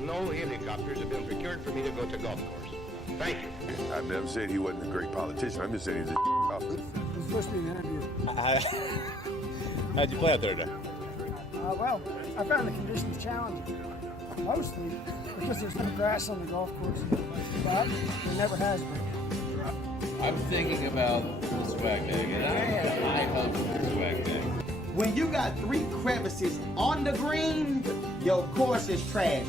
no helicopters have been procured for me to go to golf course. Thank you. I've never said he wasn't a great politician. I'm just saying he's a officer. It's supposed to be an interview. How'd you play out there today? Well, I found the conditions challenging, mostly because there's no grass on the golf course, but there never has been. I'm thinking about the swag bag, and I had high hopes for the swag bag. When you got 3 crevices on the green, your course is trash.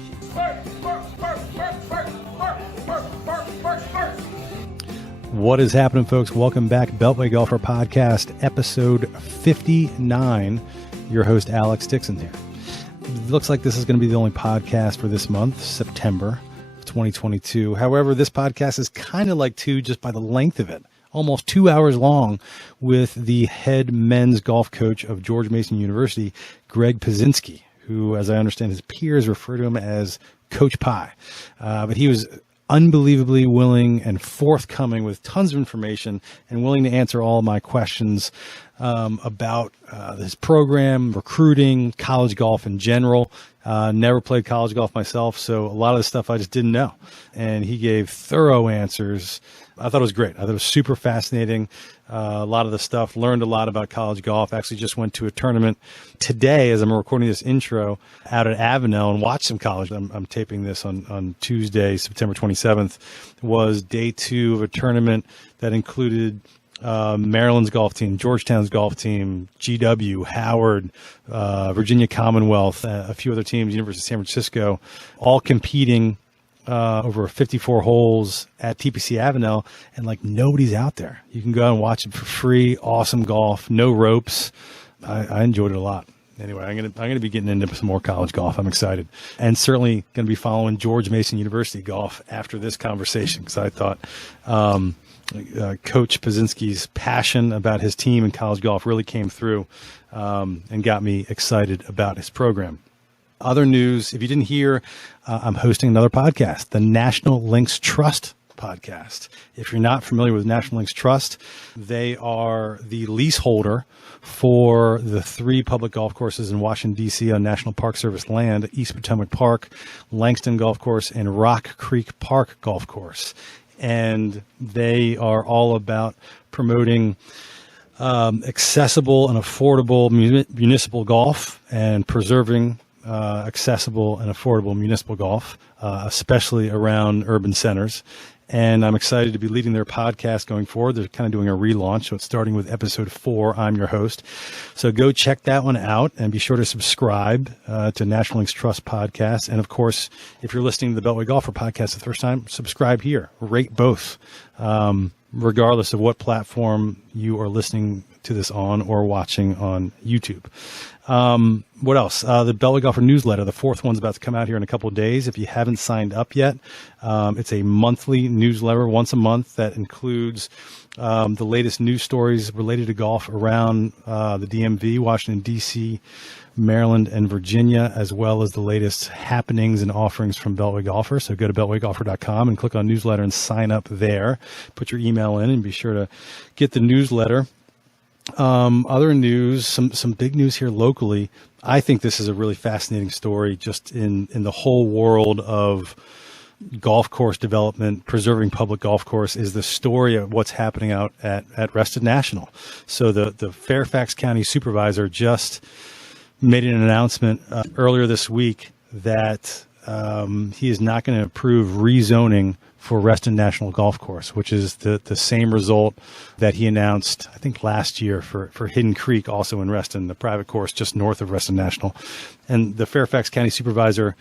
What is happening, folks? Welcome back. Beltway Golfer Podcast, episode 59. Your host, Alex Dixon here. It looks like this is going to be the only podcast for this month, September of 2022. However, this podcast is kind of like two just by the length of it. Almost 2 hours long with the head men's golf coach of George Mason University, Greg Pieczynski, who, as I understand, his peers refer to him as Coach Pie. But he was unbelievably willing and forthcoming with tons of information and willing to answer all of my questions about his program, recruiting, college golf in general. Never played college golf myself, so a lot of the stuff I just didn't know. And he gave thorough answers. I thought it was great. I thought it was super fascinating. A lot of the stuff, learned a lot about college golf. Actually just went to a tournament today as I'm recording this intro out at Avenel and watched some college. I'm taping this on Tuesday, September 27th, was day 2 of a tournament that included Maryland's golf team, Georgetown's golf team, GW, Howard, Virginia Commonwealth, a few other teams, University of San Francisco, all competing over 54 holes at TPC Avenel, and like nobody's out there. You can go out and watch it for free. Awesome golf, no ropes. I enjoyed it a lot. Anyway, I'm gonna be getting into some more college golf. I'm excited, and certainly going to be following George Mason University golf after this conversation because I thought Coach Pieczynski's passion about his team and college golf really came through and got me excited about his program. Other news, if you didn't hear, I'm hosting another podcast, the National Links Trust podcast. If you're not familiar with National Links Trust, they are the leaseholder for the 3 public golf courses in Washington, D.C. on National Park Service land, East Potomac Park, Langston Golf Course, and Rock Creek Park Golf Course. And they are all about promoting accessible and affordable municipal golf and preserving accessible and affordable municipal golf, especially around urban centers. And I'm excited to be leading their podcast going forward. They're kind of doing a relaunch, so it's starting with episode 4. I'm your host. So go check that one out and be sure to subscribe to National Links Trust podcast. And of course, if you're listening to the Beltway Golfer podcast the first time, subscribe here. Rate both, regardless of what platform you are listening to this on or watching on YouTube. What else? The Beltway Golfer newsletter. The 4th one's about to come out here in a couple of days. If you haven't signed up yet, it's a monthly newsletter once a month that includes the latest news stories related to golf around the DMV, Washington, D.C., Maryland, and Virginia, as well as the latest happenings and offerings from Beltway Golfer. So go to beltwaygolfer.com and click on newsletter and sign up there. Put your email in and be sure to get the newsletter. Other news, some big news here locally. I think this is a really fascinating story just in the whole world of golf course development, preserving public golf course, is the story of what's happening out at Reston National. So the Fairfax County supervisor just made an announcement earlier this week that he is not going to approve rezoning for Reston National Golf Course, which is the same result that he announced, I think, last year for Hidden Creek, also in Reston, the private course just north of Reston National. And the Fairfax County supervisor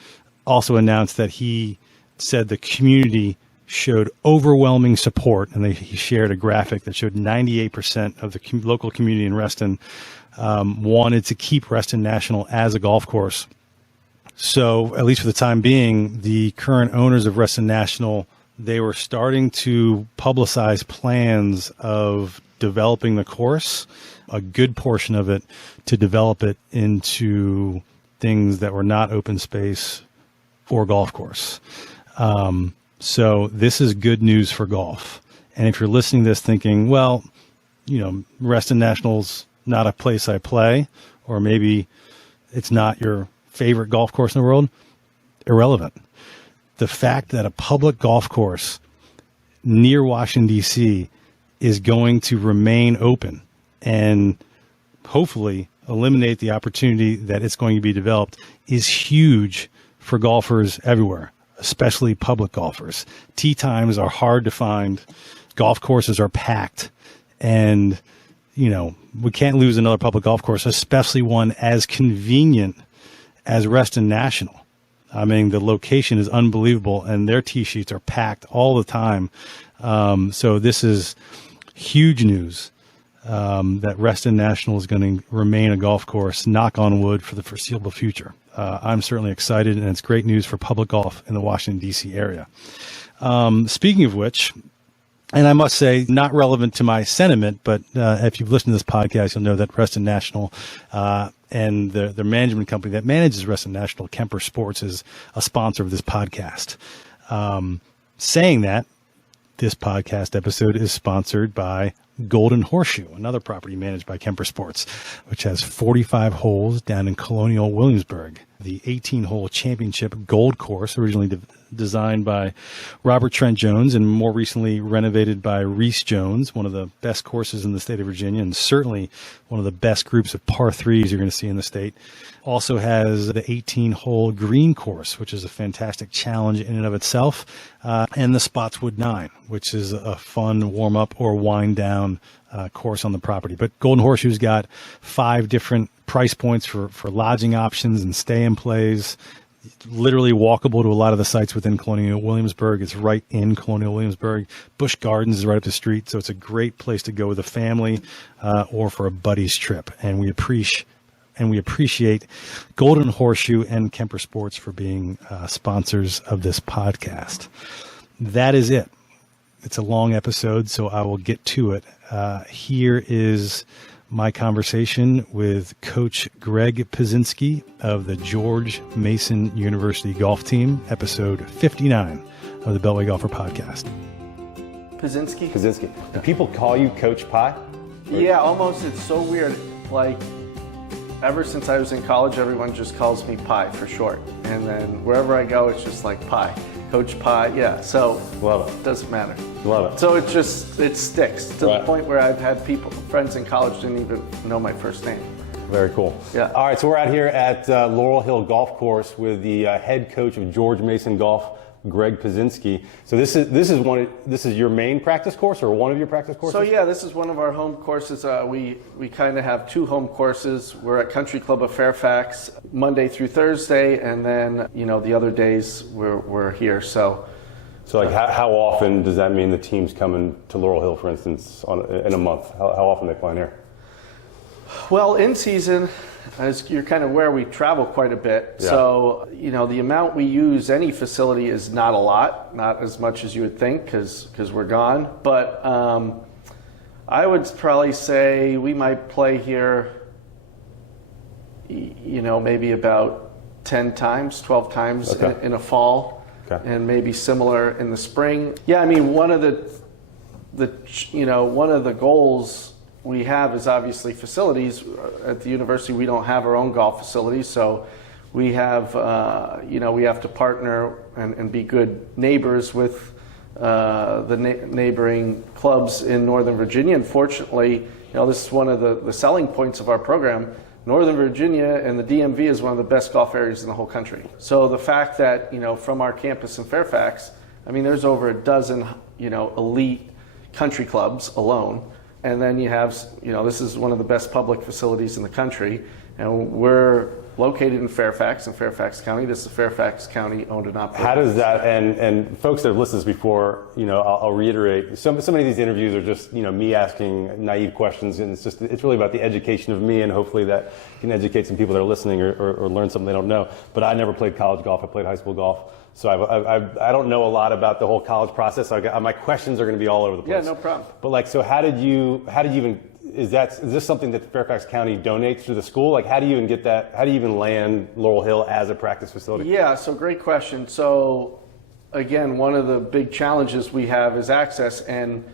also announced that he said the community showed overwhelming support, and he shared a graphic that showed 98% of the local community in Reston wanted to keep Reston National as a golf course. So, at least for the time being, the current owners of Reston National, they were starting to publicize plans of developing the course, a good portion of it, to develop it into things that were not open space or golf course. So this is good news for golf. And if you're listening to this thinking, well, Reston National's not a place I play, or maybe it's not your favorite golf course in the world, irrelevant. The fact that a public golf course near Washington, D.C. is going to remain open and hopefully eliminate the opportunity that it's going to be developed is huge for golfers everywhere, especially public golfers. Tee times are hard to find. Golf courses are packed. And, we can't lose another public golf course, especially one as convenient as Reston National. I mean, the location is unbelievable, and their tee sheets are packed all the time. So this is huge news that Reston National is going to remain a golf course, knock on wood, for the foreseeable future. I'm certainly excited, and it's great news for public golf in the Washington, D.C. area. Speaking of which, and I must say, not relevant to my sentiment, but if you've listened to this podcast, you'll know that Reston National and the management company that manages Reston National, Kemper Sports, is a sponsor of this podcast. Saying that, this podcast episode is sponsored by Golden Horseshoe, another property managed by Kemper Sports, which has 45 holes down in Colonial Williamsburg. The 18-hole championship gold course, originally designed by Robert Trent Jones and more recently renovated by Reese Jones, one of the best courses in the state of Virginia and certainly one of the best groups of par threes you're going to see in the state. Also has the 18-hole green course, which is a fantastic challenge in and of itself, and the Spotswood 9, which is a fun warm-up or wind-down course on the property. But Golden Horseshoe's got 5 different price points for lodging options and stay-in plays. Literally walkable to a lot of the sites within Colonial Williamsburg. It's right in Colonial Williamsburg. Busch Gardens is right up the street, so it's a great place to go with a family or for a buddy's trip. And we appreciate Golden Horseshoe and Kemper Sports for being sponsors of this podcast. That is it. It's a long episode, so I will get to it. Here is my conversation with Coach Greg Pieczynski of the George Mason University golf team, episode 59 of the Beltway Golfer podcast. Pieczynski. Do people call you Coach Pie? Yeah, almost. It's so weird. Like, ever since I was in college, everyone just calls me Pie for short. And then wherever I go, it's just like Pie. Coach Pie, yeah. So, love it. Doesn't matter. Love it. So it sticks to the point where I've had friends in college didn't even know my first name. Very cool. Yeah. All right, so we're out here at Laurel Hill Golf Course with the head coach of George Mason Golf, Greg Pieczynski. So this is your main practice course or one of your practice courses? So yeah, this is one of our home courses. We kind of have 2 home courses. We're at Country Club of Fairfax Monday through Thursday, and then the other days we're here. So like how often does that mean the team's coming to Laurel Hill, for instance, in a month? How often are they playing here? Well, in season, as you're kind of aware, we travel quite a bit. Yeah. So, the amount we use any facility is not a lot, not as much as you would think because we're gone. But I would probably say we might play here, maybe about 10 times, 12 times in a fall. Okay. And maybe similar in the spring. Yeah, I mean, one of the goals we have is obviously facilities. At the university, we don't have our own golf facilities, so we have, we have to partner and be good neighbors with the neighboring clubs in Northern Virginia. And fortunately, this is one of the selling points of our program. Northern Virginia and the DMV is one of the best golf areas in the whole country. So the fact that, from our campus in Fairfax, I mean, there's over a dozen, elite country clubs alone. And then you have, this is one of the best public facilities in the country. And we're located in Fairfax County. This is Fairfax County owned and operated. How does that, and folks that have listened to this before, I'll reiterate, so many of these interviews are just, me asking naive questions, and it's really about the education of me, and hopefully that can educate some people that are listening or learn something they don't know. But I never played college golf, I played high school golf. So I don't know a lot about the whole college process. My questions are going to be all over the place. Yeah, no problem. But so how did you even, is this something that Fairfax County donates to the school? Like, how do you even get that? How do you even land Laurel Hill as a practice facility? Yeah, so great question. So again, one of the big challenges we have is access, and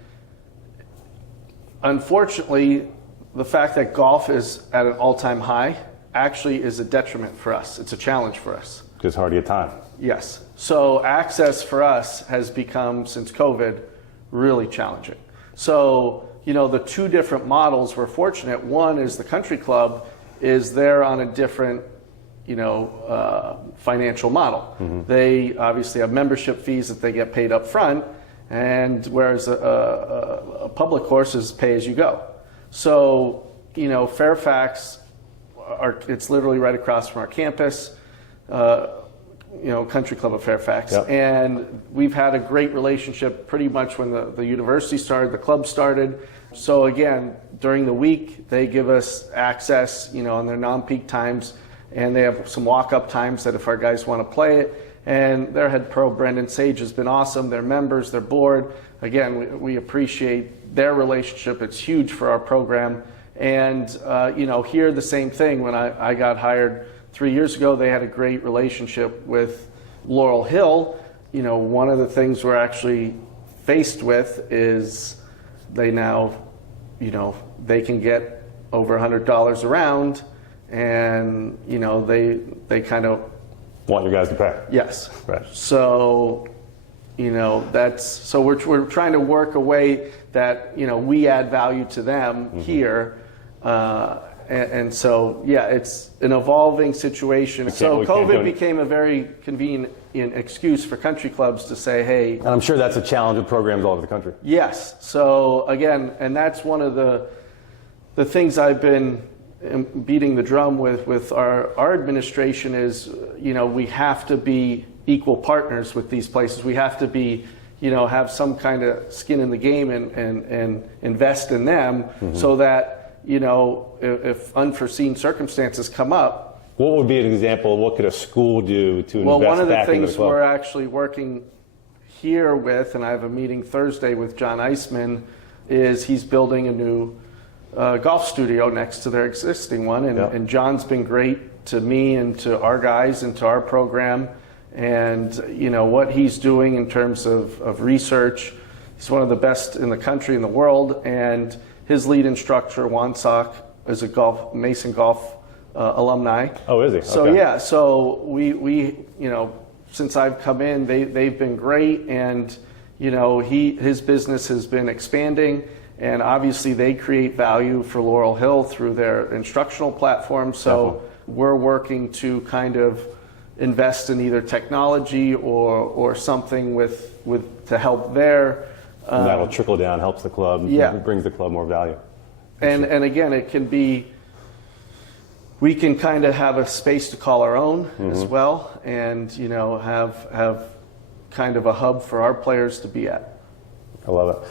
unfortunately, the fact that golf is at an all-time high actually is a detriment for us. It's a challenge for us. Because it's hard to get time. Yes. So access for us has become, since COVID, really challenging. So, the two different models, we're fortunate. One is the country club is there on a different, financial model. They obviously have membership fees that they get paid up front, and whereas a public course is pay as you go. So, Fairfax, it's literally right across from our campus. Country Club of Fairfax. Yep. And we've had a great relationship pretty much when the university started, the club started. So again, during the week, they give us access, on their non-peak times, and they have some walk-up times that if our guys want to play it. And their head pro, Brendan Sage, has been awesome. Their members, their board. Again, we appreciate their relationship. It's huge for our program. And, here the same thing. When I got hired 3 years ago, they had a great relationship with Laurel Hill. One of the things we're actually faced with is they now, they can get over $100 a round, and they kind of want your guys to pay. Yes. Right. So, so we're trying to work a way that we add value to them here. And so, it's an evolving situation. So COVID became a very convenient excuse for country clubs to say, hey. And I'm sure that's a challenge with programs all over the country. Yes. So again, and that's one of the things I've been beating the drum with our administration is, we have to be equal partners with these places. We have to be, have some kind of skin in the game and invest in them so that, if unforeseen circumstances come up. What would be an example of what could a school do to invest back into the club? Well, one of the things we're actually working here with, and I have a meeting Thursday with John Eisman, is he's building a new golf studio next to their existing one. And John's been great to me and to our guys and to our program. And, what he's doing in terms of research, he's one of the best in the country, in the world. And his lead instructor, Wansock, is a Mason Golf alumni. Oh, is he? So okay. So we since I've come in, they've been great, and his business has been expanding, and obviously they create value for Laurel Hill through their instructional platform. So Definitely. We're working to kind of invest in either technology or something with to help there. And that will trickle down, helps the club, it brings the club more value. And again, it can be, we can kind of have a space to call our own as well, and have kind of a hub for our players to be at. I love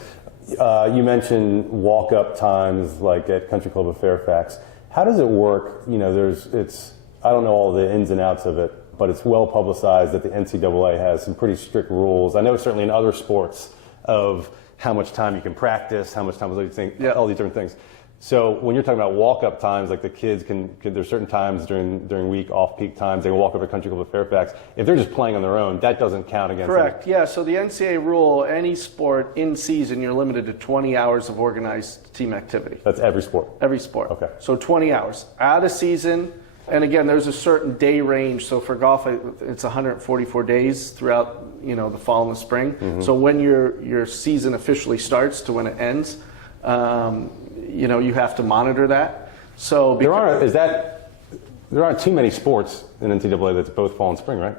it. You mentioned walk-up times like at Country Club of Fairfax. How does it work? I don't know all the ins and outs of it, but it's well publicized that the NCAA has some pretty strict rules. I know certainly in other sports of how much time you can practice, how much time all these different things. So when you're talking about walk-up times, like the kids can there's certain times during week, off-peak times, they can walk up to Country Club of Fairfax. If they're just playing on their own, that doesn't count against Correct. them. Yeah. So the NCAA rule, any sport in season, you're limited to 20 hours of organized team activity. That's every sport? Every sport. Okay. So 20 hours. Out of season, and again, there's a certain day range. So for golf, it's 144 days throughout the fall and the spring. So when your season officially starts to when it ends, you have to monitor that. So there aren't too many sports in NCAA that's both fall and spring, right?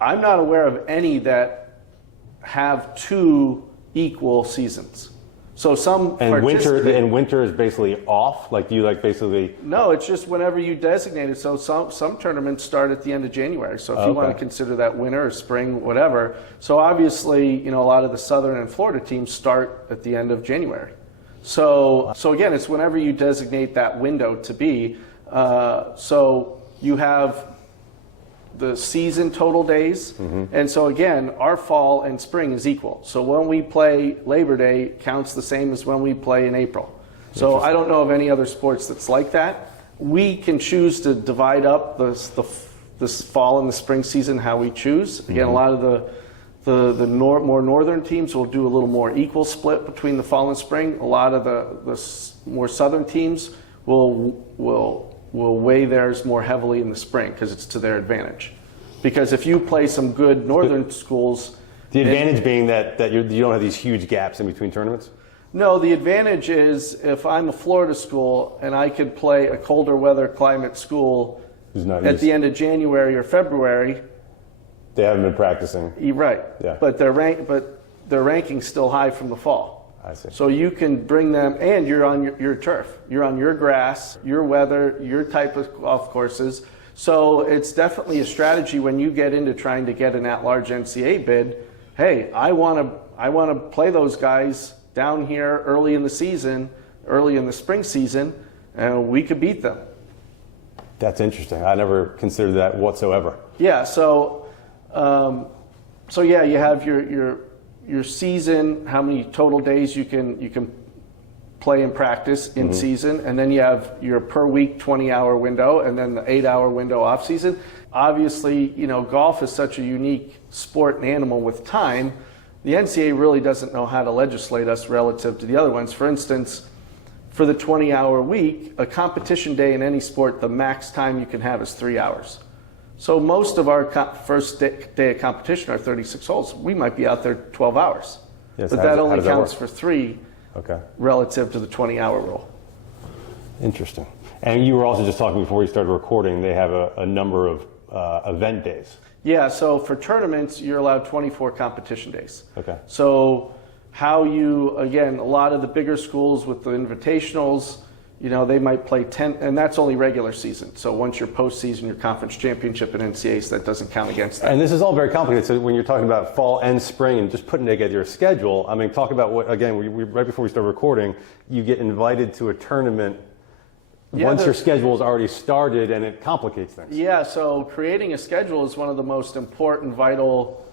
I'm not aware of any that have two equal seasons. So some winter is basically off. Like do you basically? No, it's just whenever you designate it. So some tournaments start at the end of January. So if you want to consider that winter or spring, whatever. So obviously, a lot of the Southern and Florida teams start at the end of January. So again, it's whenever you designate that window to be. So you have the season total days. And so again, our fall and spring is equal. So when we play Labor Day counts the same as when we play in April. So I don't know of any other sports that's like that. We can choose to divide up this fall and the spring season how we choose. Again, a lot of the more northern teams will do a little more equal split between the fall and spring. A lot of the more southern teams will weigh theirs more heavily in the spring because it's to their advantage. Because if you play some good northern schools, The advantage being that you don't have these huge gaps in between tournaments? no, the advantage is if I'm a Florida school and I could play a colder weather climate school Who's not at used- the end of January or February, They haven't been practicing. you're right. Yeah. But their ranking's still high from the fall. I see. So you can bring them, and you're on your turf. You're on your grass, your weather, your type of golf courses. So it's definitely a strategy when you get into trying to get an at-large NCAA bid. Hey, I want to play those guys down here early in the season, early in the spring season, and we could beat them. That's interesting. I never considered that whatsoever. Yeah. So yeah, you have your season, how many total days you can play and practice in season, and then you have your per week 20-hour window, and then the 8-hour window off season. Obviously, golf is such a unique sport and animal with time. The NCAA really doesn't know how to legislate us relative to the other ones. For instance, for the 20-hour week, a competition day in any sport, the max time you can have is 3 hours. So most of our first day of competition are 36 holes. We might be out there 12 hours. Yes, but how that does only that counts work? for 3 relative to the 20-hour rule. Interesting. And you were also just talking before we started recording, they have a number of event days. Yeah, so for tournaments, you're allowed 24 competition days. Okay. So again, a lot of the bigger schools with the invitationals, they might play 10, and that's only regular season. So once your postseason, your conference championship and NCAAs, that doesn't count against that. And this is all very complicated. So when you're talking about fall and spring and just putting together your schedule, I mean, talk about what, again, we right before we start recording, you get invited to a tournament once your schedule is already started, and it complicates things. Yeah, so creating a schedule is one of the most important, vital,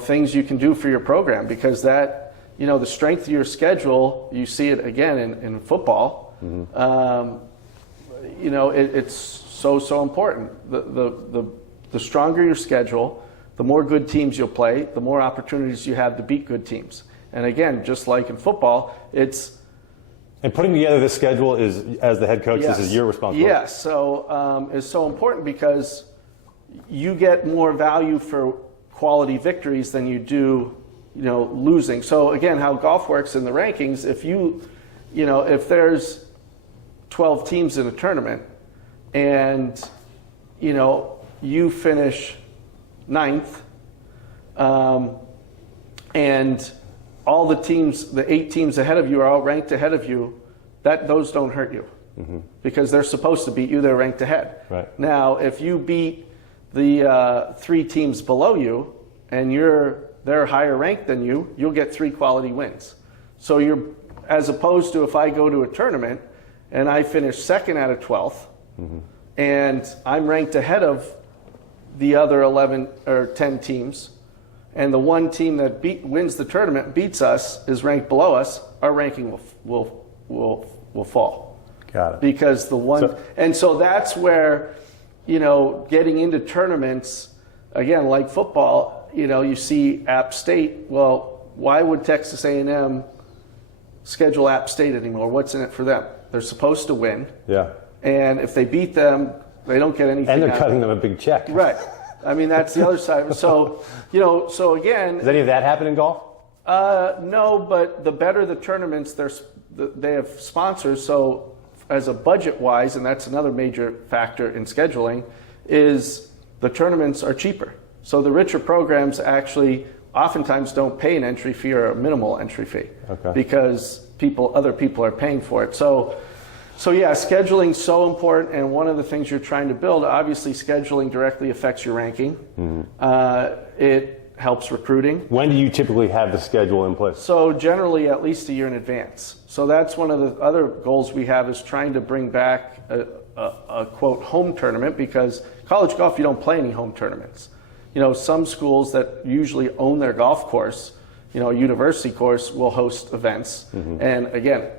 things you can do for your program, because that, the strength of your schedule, you see it again in football. It's so important. The stronger your schedule, the more good teams you'll play, the more opportunities you have to beat good teams. And again, just like in football, And putting together this schedule is, as the head coach, Yes. this is your responsibility. Yes, so it's so important because you get more value for quality victories than you do, losing. So again, how golf works in the rankings, if there's 12 teams in a tournament and, you finish 9th, and all the teams, the 8 teams ahead of you are all ranked ahead of you, those don't hurt you because they're supposed to beat you, they're ranked ahead. Right. Now, if you beat the 3 teams below you and they're higher ranked than you, you'll get 3 quality wins. So as opposed to if I go to a tournament and I finish 2nd out of 12th and I'm ranked ahead of the other 11 or 10 teams, and the one team that wins the tournament beats us is ranked below us, our ranking will fall. Got it. Because so that's where, getting into tournaments, again, like football, you see App State. Well, why would Texas A&M schedule App State anymore? What's in it for them? They're supposed to win. Yeah. And if they beat them, they don't get anything. And they're out cutting of it. them a big check. Right. I mean, that's the other side. So, so again. Does any of that happen in golf? No, but the better the tournaments, they have sponsors. So as a budget-wise, and that's another major factor in scheduling, is the tournaments are cheaper. So the richer programs actually oftentimes don't pay an entry fee or a minimal entry fee because other people are paying for it. So yeah, scheduling's so important, and one of the things you're trying to build, obviously scheduling directly affects your ranking. It helps recruiting. When do you typically have the schedule in place? So generally at least a year in advance. So that's one of the other goals we have, is trying to bring back a quote home tournament, because college golf, you don't play any home tournaments. Some schools that usually own their golf course, a university course, will host events. And again,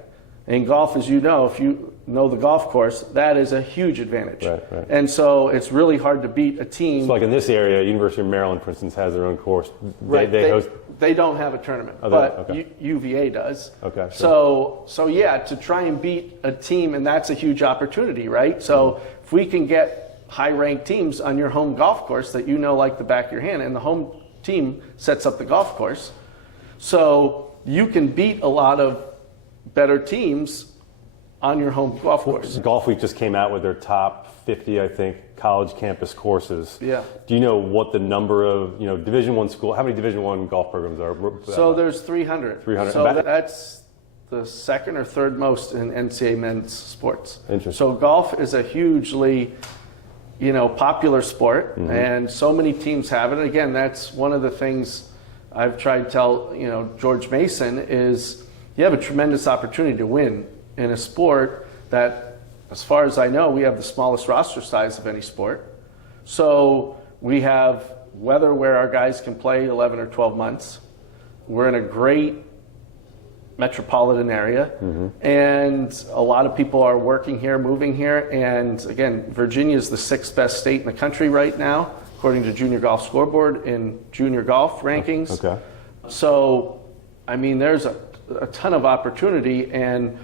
in golf, as you know, if you know the golf course, that is a huge advantage. Right. And so it's really hard to beat a team. So like in this area, University of Maryland, for instance, has their own course. Right. They host. They don't have a tournament, but UVA does. Okay. Sure. So yeah, to try and beat a team, and that's a huge opportunity, right? So if we can get high-ranked teams on your home golf course that you know like the back of your hand, and the home team sets up the golf course. So you can beat a lot of better teams on your home golf course. Golf Week just came out with their top 50, I think, college campus courses. Yeah. Do you know what the number of, Division I school, how many Division I golf programs are? So there's 300. 300. So that's the second or third most in Ncaa men's sports. Interesting. So golf is a hugely, popular sport, and so many teams have it. Again, that's one of the things I've tried to tell, George Mason is you have a tremendous opportunity to win in a sport that, as far as I know, we have the smallest roster size of any sport. So we have weather where our guys can play 11 or 12 months. We're in a great metropolitan area, and a lot of people are working here, moving here, and again, Virginia is the 6th best state in the country right now, according to Junior Golf Scoreboard in junior golf rankings. Okay. So, there's a ton of opportunity, and,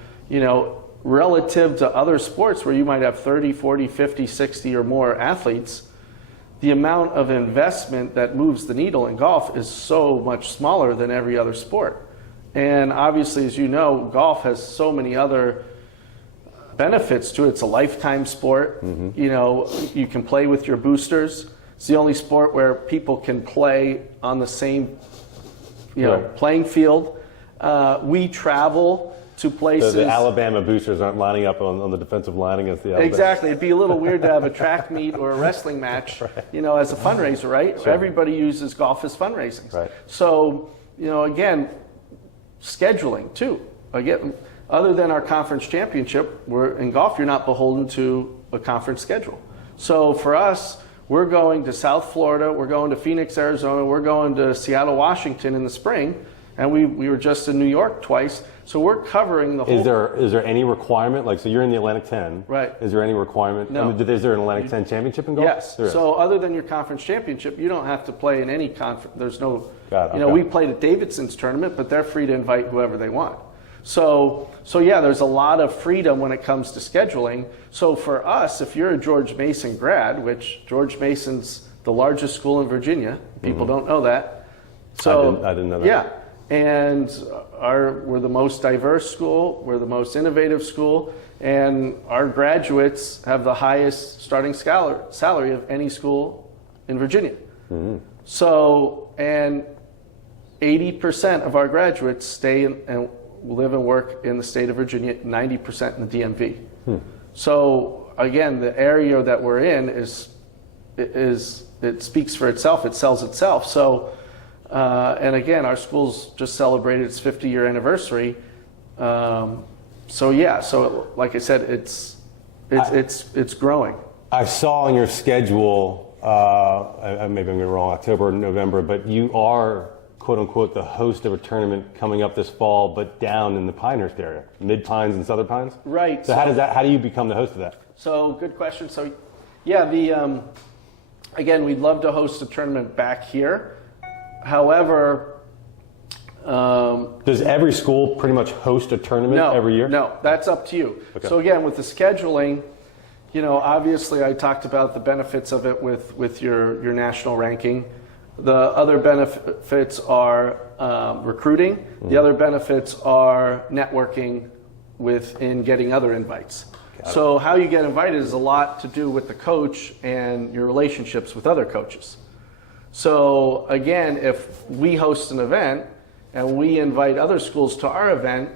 relative to other sports where you might have 30, 40, 50, 60 or more athletes, the amount of investment that moves the needle in golf is so much smaller than every other sport. And obviously, as you know, golf has so many other benefits to it. It's a lifetime sport. You can play with your boosters. It's the only sport where people can play on the same, playing field. We travel to places. The Alabama boosters aren't lining up on the defensive line against the Alabama. Exactly. It'd be a little weird to have a track meet or a wrestling match, as a fundraiser, right? Sure. Everybody uses golf as fundraising. Right. So, again, scheduling too. Again, other than our conference championship, in golf, you're not beholden to a conference schedule. So for us, we're going to South Florida, we're going to Phoenix, Arizona, we're going to Seattle, Washington in the spring, and we were just in New York twice. So we're covering the whole. Is there any requirement? So you're in the Atlantic 10. Right. Is there any requirement? No. Is there an Atlantic 10 championship in golf? Yes. So other than your conference championship, you don't have to play in any conference. There's no. Got it, okay. We played at Davidson's tournament, but they're free to invite whoever they want. So yeah, there's a lot of freedom when it comes to scheduling. So for us, if you're a George Mason grad, which George Mason's the largest school in Virginia, people don't know that. So I didn't know that. Yeah. And we're the most diverse school, we're the most innovative school, and our graduates have the highest starting salary of any school in Virginia. So, and 80% of our graduates stay and live and work in the state of Virginia, 90% in the DMV. So again, the area that we're in it speaks for itself, it sells itself. So. And again, our school's just celebrated its 50-year anniversary. So like I said, it's growing. I saw on your schedule, maybe I'm getting it wrong, October, November, but you are, quote unquote, the host of a tournament coming up this fall, but down in the Pinehurst area, Mid Pines and Southern Pines. Right. So how do you become the host of that? So good question. So yeah, again, we'd love to host a tournament back here. However, does every school pretty much host a tournament every year? No, that's up to you. Okay. So again, with the scheduling, obviously I talked about the benefits of it with your national ranking. The other benefits are recruiting. The other benefits are networking in getting other invites. So how you get invited is a lot to do with the coach and your relationships with other coaches. So again, if we host an event and we invite other schools to our event,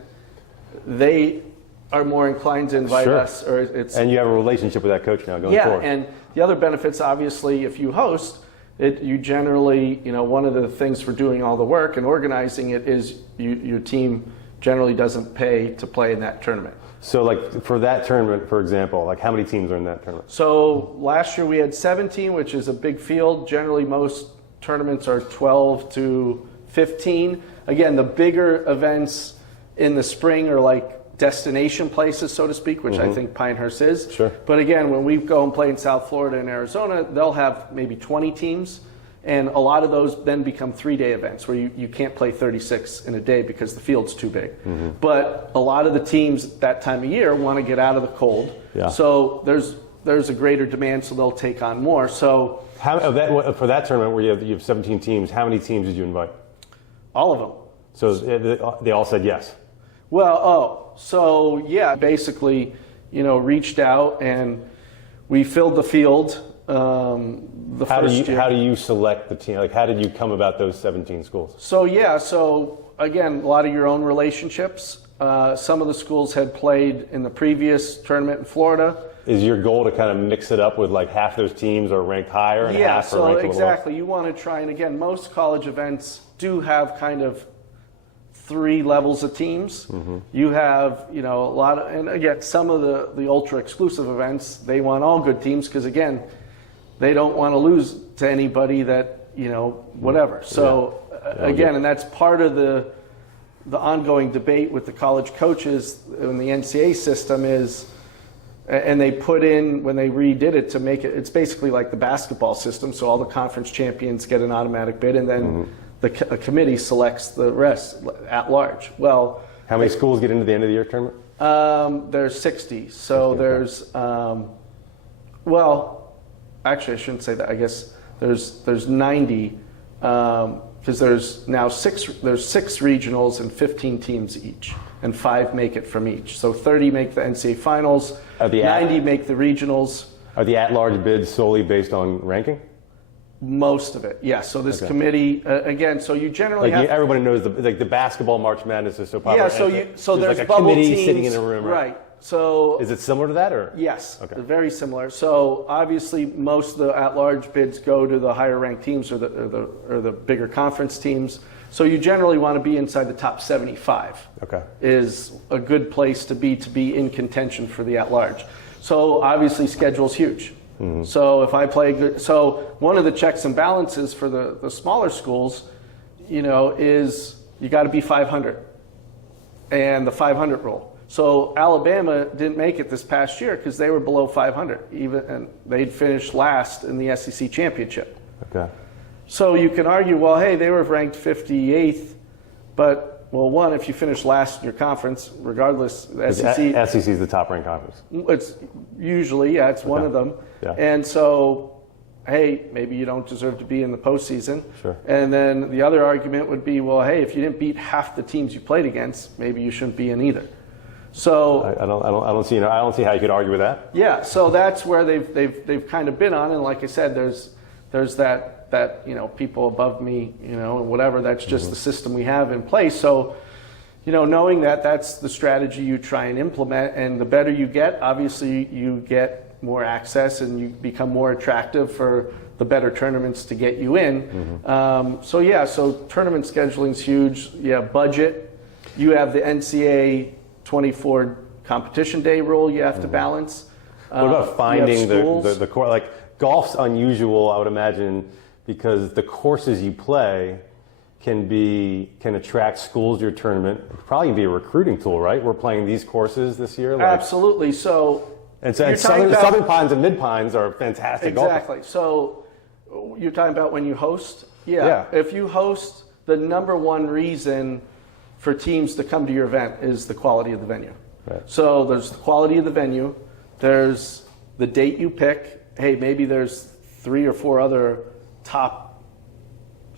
they are more inclined to invite us. And you have a relationship with that coach now going forward. Yeah, and the other benefits, obviously, if you host, you generally, one of the things for doing all the work and organizing it is your team generally doesn't pay to play in that tournament. So for that tournament, for example, how many teams are in that tournament? So last year we had 17, which is a big field. Generally most tournaments are 12 to 15. Again, the bigger events in the spring are destination places, so to speak, which I think Pinehurst is. Sure. But again, when we go and play in South Florida and Arizona, they'll have maybe 20 teams. And a lot of those then become 3-day events where you can't play 36 in a day because the field's too big. But a lot of the teams that time of year want to get out of the cold. Yeah. So there's there's a greater demand, so they'll take on more. So For that tournament where you have 17 teams, how many teams did you invite? all of them. So they all said yes. Well, so yeah, basically, reached out and we filled the field. How do you select the team? Like, how did you come about those 17 schools? So again, a lot of your own relationships. Some of the schools had played in the previous tournament in Florida. Is your goal to kind of mix it up with like half those teams are ranked higher and half are ranked a little exactly. You want to try, and again, most college events do have kind of 3 levels of teams. Mm-hmm. You have, a lot of, and again, some of the ultra exclusive events, they want all good teams because again, they don't want to lose to anybody that, whatever. So again, and that's part of the ongoing debate with the college coaches in the Ncaa system is, and they put in, when they redid it to make it, it's basically like the basketball system. So all the conference champions get an automatic bid and then a committee selects the rest at large. Well, how many schools get into the end of the year tournament? There's 60. So there's, actually I shouldn't say that. I guess there's 90 because there's now 6 regionals and 15 teams each, and 5 make it from each. So 30 make the Ncaa finals, 90 make the regionals. Are the at-large bids solely based on ranking? Most of it, yes. So this committee, again, so you generally have... Everybody knows the basketball March Madness is so popular. Yeah, so there's like a bubble committee teams, sitting in a room. Right. So is it similar to that, or? Yes, okay. They're very similar. So obviously most of the at-large bids go to the higher ranked teams or the bigger conference teams. So you generally want to be inside the top 75. Okay. Is a good place to be in contention for the at-large. So obviously schedule's huge. Mm-hmm. So if I play good, so one of the checks and balances for the smaller schools, is you got to be 500, and the 500 rule. So Alabama didn't make it this past year because they were below 500, and they'd finished last in the SEC championship. Okay. So you can argue, well, hey, they were ranked 58th, but one, if you finish last in your conference, regardless, the SEC. SEC is the top-ranked conference. It's usually, it's one of them. Yeah. And so, hey, maybe you don't deserve to be in the postseason. Sure. And then the other argument would be, well, hey, if you didn't beat half the teams you played against, maybe you shouldn't be in either. So I don't see how you could argue with that. Yeah, so that's where they've kind of been on, and like I said, there's that people above me, and whatever. That's just the system we have in place. So, knowing that that's the strategy you try and implement, and the better you get, obviously you get more access and you become more attractive for the better tournaments to get you in. So tournament scheduling's huge. Yeah, budget. You have the Ncaa 24 competition day rule you have to balance. What about finding the course? Like, golf's unusual, I would imagine, because the courses you play can attract schools to your tournament. It could probably be a recruiting tool, right? We're playing these courses this year. Absolutely. So Southern Pines and Mid Pines are fantastic. Exactly. Golfers. So you're talking about when you host? Yeah. If you host, the number one reason for teams to come to your event is the quality of the venue. Right. So there's the quality of the venue. There's the date you pick. Hey, maybe there's 3 or 4 other top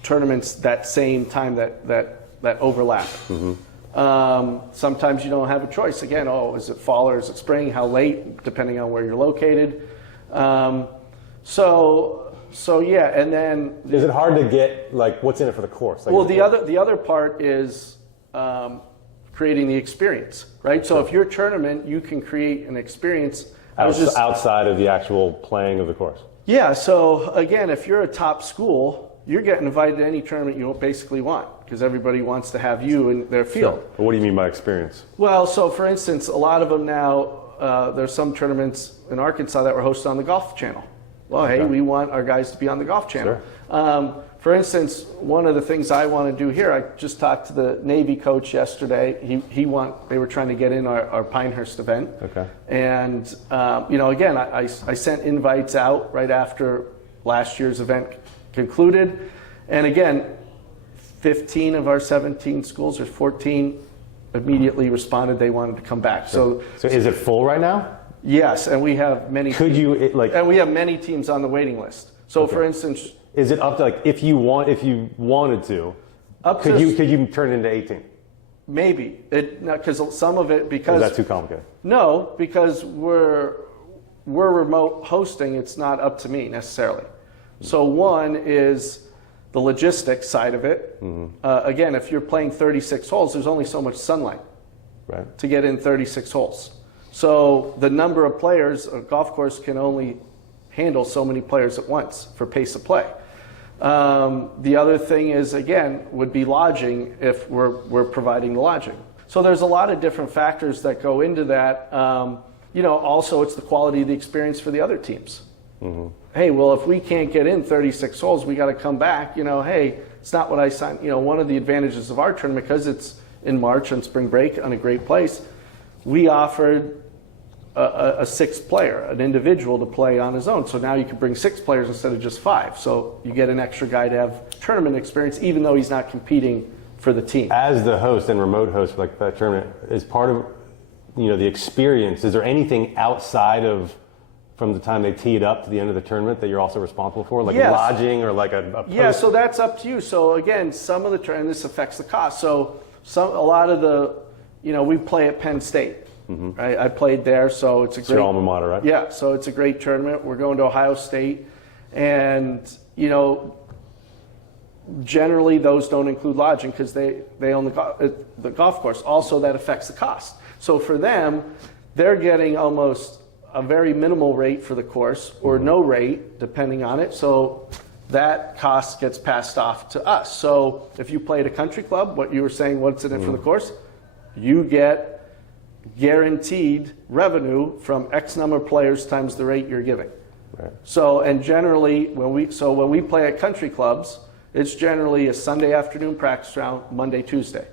tournaments that same time that overlap. Sometimes you don't have a choice. Again, is it fall or is it spring? How late, depending on where you're located. So yeah, and then is it hard to get what's in it for the course? The other part is creating the experience, right? So if your tournament, you can create an experience outside of the actual playing of the course. Yeah. So again, if you're a top school, you're getting invited to any tournament you basically want because everybody wants to have you in their field. Sure. What do you mean by experience? Well, so for instance, a lot of them now, there's some tournaments in Arkansas that were hosted on the Golf Channel. Well, hey, we want our guys to be on the Golf Channel. Sure. For instance, one of the things I want to do here, I just talked to the Navy coach yesterday. They were trying to get in our Pinehurst event. Okay. And, again, I sent invites out right after last year's event concluded. And again, 15 of our 17 schools, or 14, immediately responded they wanted to come back. So is it full right now? Yes, and we have many. Could you And we have many teams on the waiting list. So, Okay. for instance, is it up to if you wanted to, could you turn it into 18? maybe because some of it Or because is that too complicated? no, because we're remote hosting. It's not up to me necessarily. So one is the logistics side of it. Again, if you're playing 36 holes, there's only so much sunlight Right. to get in 36 holes. So the number of players, a golf course can only handle so many players at once for pace of play. The other thing is, again, would be lodging if we're providing the lodging. So there's a lot of different factors that go into that. Also it's the quality of the experience for the other teams. Hey, well, if we can't get in 36 holes, we got to come back. Hey, it's not what I signed. One of the advantages of our tournament, because it's in March on spring break on a great place, we offered a sixth player, an individual to play on his own. So now you can bring 6 players instead of just 5. So you get an extra guy to have tournament experience, even though he's not competing for the team. As the host and remote host for that tournament, is part of the experience. Is there anything outside of from the time they tee it up to the end of the tournament that you're also responsible for, like Yes. lodging or like a post? Yeah, so that's up to you. So again, some of the and this affects the cost. So a lot of the, we play at Penn State. Right? I played there, so it's a great. Your alma mater, right? Yeah, so it's a great tournament. We're going to Ohio State, and generally those don't include lodging because they own the golf course. Also, that affects the cost. So for them, they're getting almost a very minimal rate for the course or no rate, depending on it. So that cost gets passed off to us. So if you play at a country club, what you were saying, what's in it for the course? You get guaranteed revenue from X number of players times the rate you're giving. Right. So, and generally, when we play at country clubs, it's generally a Sunday afternoon practice round, Monday, Tuesday,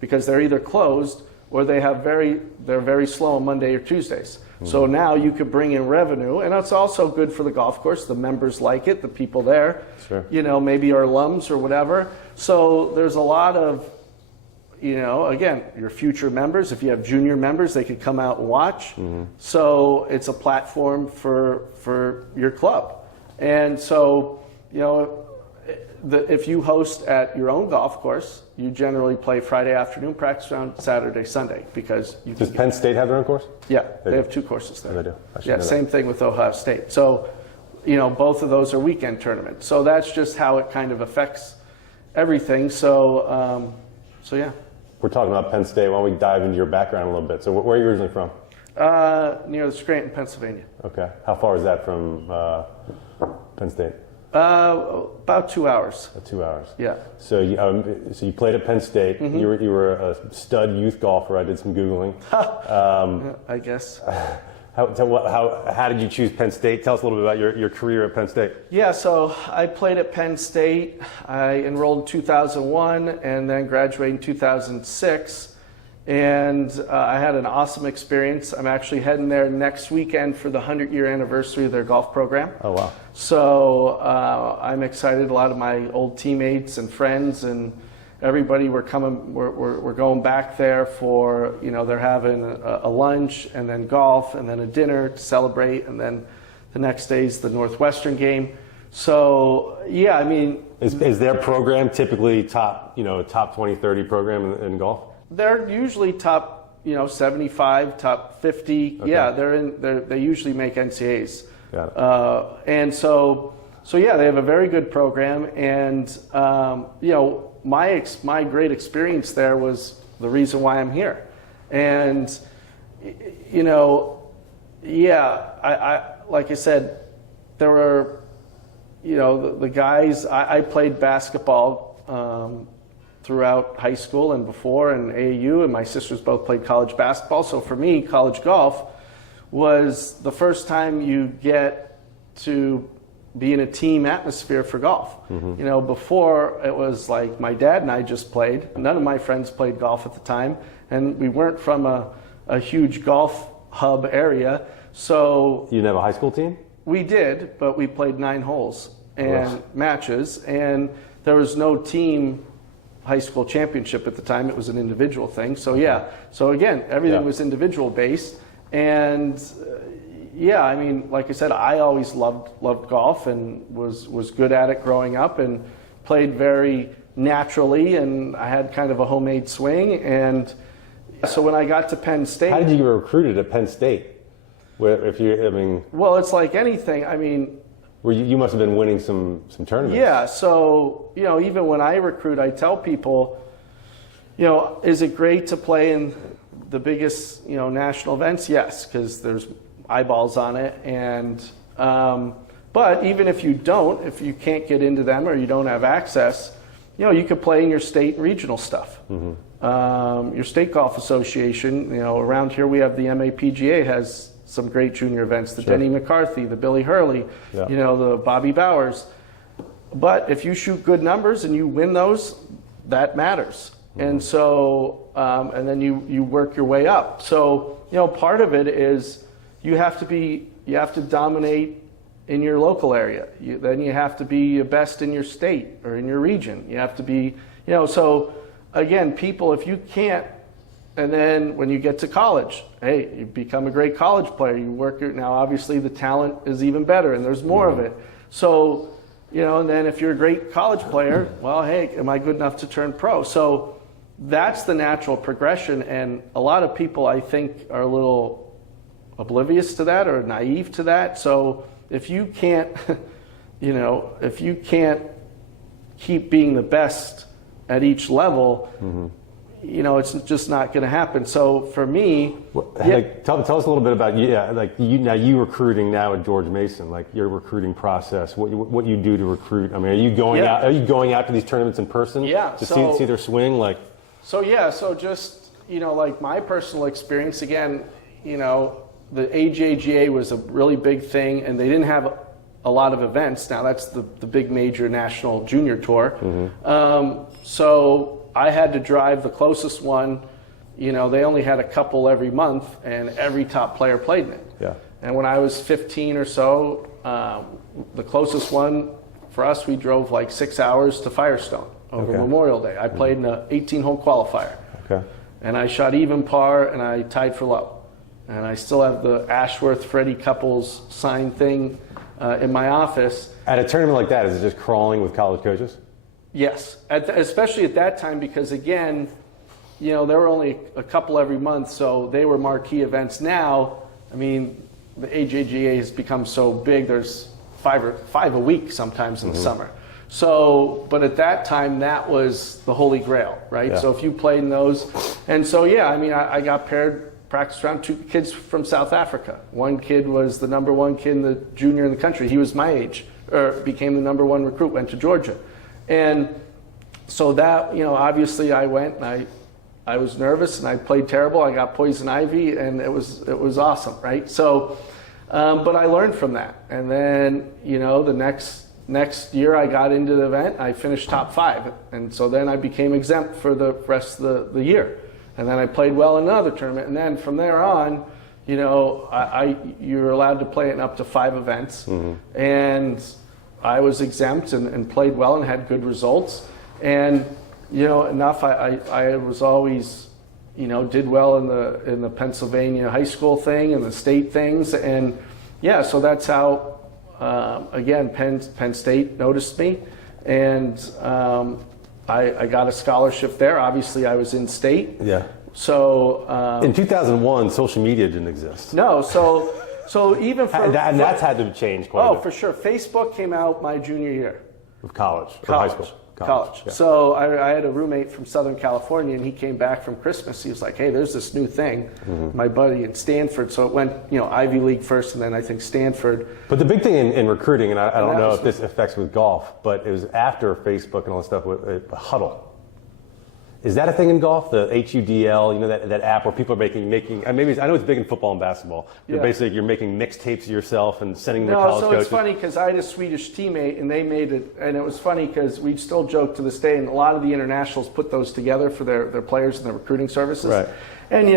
because they're either closed or they're very slow on Monday or Tuesdays. So now you could bring in revenue, and it's also good for the golf course. The members like it, the people there, Sure. Maybe are alums or whatever. So there's a lot of, again, your future members. If you have junior members, they could come out and watch. So it's a platform for your club. And so, if you host at your own golf course, you generally play Friday afternoon practice round, Saturday, Sunday, because you Does Penn State have their own course? Yeah, They they do. have 2 courses there. Oh, they do. I should Yeah, know that. same thing with Ohio State. So, both of those are weekend tournaments. So that's just how it kind of affects everything. So yeah. We're talking about Penn State. Why don't we dive into your background a little bit? So where are you originally from? Near the Scranton, Pennsylvania. Okay. How far is that from Penn State? About 2 hours. 2 hours. Yeah. So you played at Penn State. You were a stud youth golfer. I did some Googling. I guess. How did you choose Penn State? Tell us a little bit about your career at Penn State. Yeah, so I played at Penn State. I enrolled in 2001 and then graduated in 2006. And I had an awesome experience. I'm actually heading there next weekend for the 100-year anniversary of their golf program. Oh, wow. So I'm excited. A lot of my old teammates and friends and everybody we're going back there for, they're having a lunch and then golf and then a dinner to celebrate, and then the next day is the Northwestern game. So yeah, I mean, is their program typically top 20, 30 program in golf? they're usually top 75, top 50. Okay. Yeah, they usually make NCAAs. Got it. And so yeah, they have a very good program, and my great experience there was the reason why I'm here. And I like I said, there were the guys. I played basketball throughout high school and before, and AAU, and my sisters both played college basketball. So for me, college golf was the first time you get to be in a team atmosphere for golf. Mm-hmm. Before it was like my dad and I just played. None of my friends played golf at the time, and we weren't from a huge golf hub area. So you didn't have a high school team? We did, but we played 9 holes and matches, and there was no team high school championship at the time. It was an individual thing. So yeah. So again, everything was individual based, and Yeah, I mean, like I said, I always loved golf and was good at it growing up and played very naturally, and I had kind of a homemade swing. And so when I got to Penn State, How did you get recruited at Penn State? Where, if you, I mean, well, it's like anything. I mean, where you must have been winning some tournaments. yeah. So even when I recruit, I tell people, is it great to play in the biggest national events? Yes, because there's eyeballs on it, and but even if you can't get into them or you don't have access, you could play in your state and regional stuff. Your state golf association, around here we have the MAPGA has some great junior events, the Denny McCarthy, the Billy Hurley, the Bobby Bowers. But if you shoot good numbers and you win those, that matters. And so, and then you work your way up. So, part of it is you have to dominate in your local area. Then you have to be your best in your state or in your region. You have to be, so again, people, if you can't, and then when you get to college, hey, you become a great college player. You work your, now obviously the talent is even better and there's more of it. So, and then if you're a great college player, well, hey, am I good enough to turn pro? So that's the natural progression, and a lot of people, I think, are a little oblivious to that or naive to that. So if you can't, if you can't keep being the best at each level, it's just not going to happen. So for me, tell us a little bit about you recruiting now at George Mason, like your recruiting process, what you do to recruit. I mean, are you going out? Are you going out to these tournaments in person? Yeah. To see their swing, like. So just like my personal experience again, the AJGA was a really big thing, and they didn't have a lot of events. Now that's the big major national junior tour. So I had to drive the closest one. They only had a couple every month, and every top player played in it. Yeah. And when I was 15 or so, the closest one for us, we drove like 6 hours to Firestone over Memorial Day. I played in an 18-hole qualifier. Okay. And I shot even par, and I tied for low. And I still have the Ashworth Freddie Couples signed thing in my office. At a tournament like that, is it just crawling with college coaches? Yes, especially at that time, because again, there were only a couple every month, so they were marquee events. Now, I mean, the AJGA has become so big, there's five a week sometimes in the summer. So, but at that time, that was the holy grail, right? Yeah. So if you played in those, and so I got practiced around 2 kids from South Africa. One kid was the #1 kid in the junior in the country. He was my age, or became the #1 recruit, went to Georgia. And so that, obviously I went and I was nervous and I played terrible. I got poison ivy and it was awesome, right? So, but I learned from that. And then, the next year I got into the event, I finished top 5. And so then I became exempt for the rest of the year. And then I played well in another tournament. And then from there on, you're allowed to play in up to 5 events. And I was exempt and played well and had good results. And, enough, I was always, did well in the Pennsylvania high school thing and the state things. And, so that's how, again, Penn State noticed me. And I got a scholarship there. Obviously, I was in state. Yeah. So in 2001, social media didn't exist. No, so even for and that's had to change quite a bit. Oh, for sure. Facebook came out my junior year of college, or high school. College. Yeah. So I had a roommate from Southern California, and he came back from Christmas. He was like, "Hey, there's this new thing." My buddy at Stanford. So it went, Ivy League first, and then I think Stanford. But the big thing in recruiting, and I don't know if this affects with golf, but it was after Facebook and all that stuff with Huddle. Is that a thing in golf? The HUDL, that app where people are making. I know it's big in football and basketball. Yeah. Basically, you're making mixtapes of yourself and sending them to college coaches. No, so it's funny because I had a Swedish teammate, and they made it, and it was funny because we still joke to this day, and a lot of the internationals put those together for their players and their recruiting services. Right. And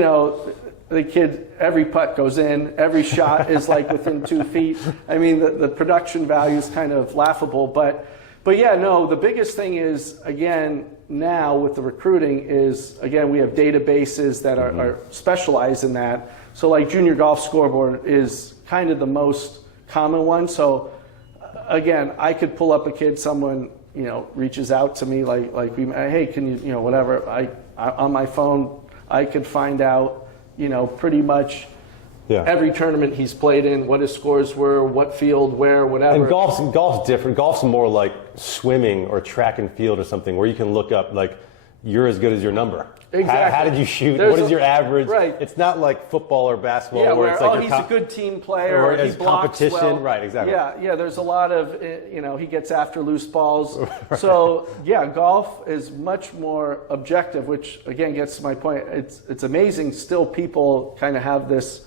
the kid, every putt goes in, every shot is like within 2 feet. I mean, the production value is kind of laughable, but the biggest thing is, again, now with the recruiting is, again, we have databases that are specialized in that. So like junior golf scoreboard is kind of the most common one. So again, I could pull up a kid, someone, reaches out to me like hey, can you, whatever. I on my phone, I could find out, pretty much every tournament he's played in, what his scores were, what field, where, whatever. And golf's different. Golf's more like swimming or track and field or something where you can look up like you're as good as your number. Exactly. How did you shoot? What is your average? Right. It's not like football or basketball Yeah, where it's like he's a good team player. Or he it's blocks competition. well. Right, exactly. Yeah. There's a lot of, he gets after loose balls. Right. So golf is much more objective, which again gets to my point. It's amazing. Still, people kind of have this.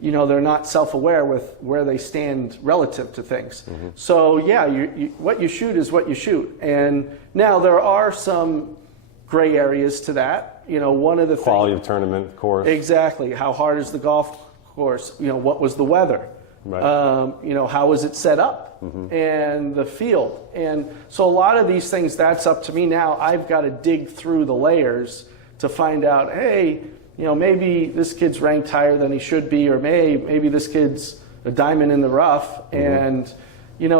They're not self-aware with where they stand relative to things. Mm-hmm. So what you shoot is what you shoot. And now there are some gray areas to that. One of the quality of tournament course. Exactly. How hard is the golf course? What was the weather? Right. How was it set up? Mm-hmm. And the field. And so a lot of these things, that's up to me now. I've got to dig through the layers to find out, hey, maybe this kid's ranked higher than he should be, or maybe this kid's a diamond in the rough. Mm-hmm. And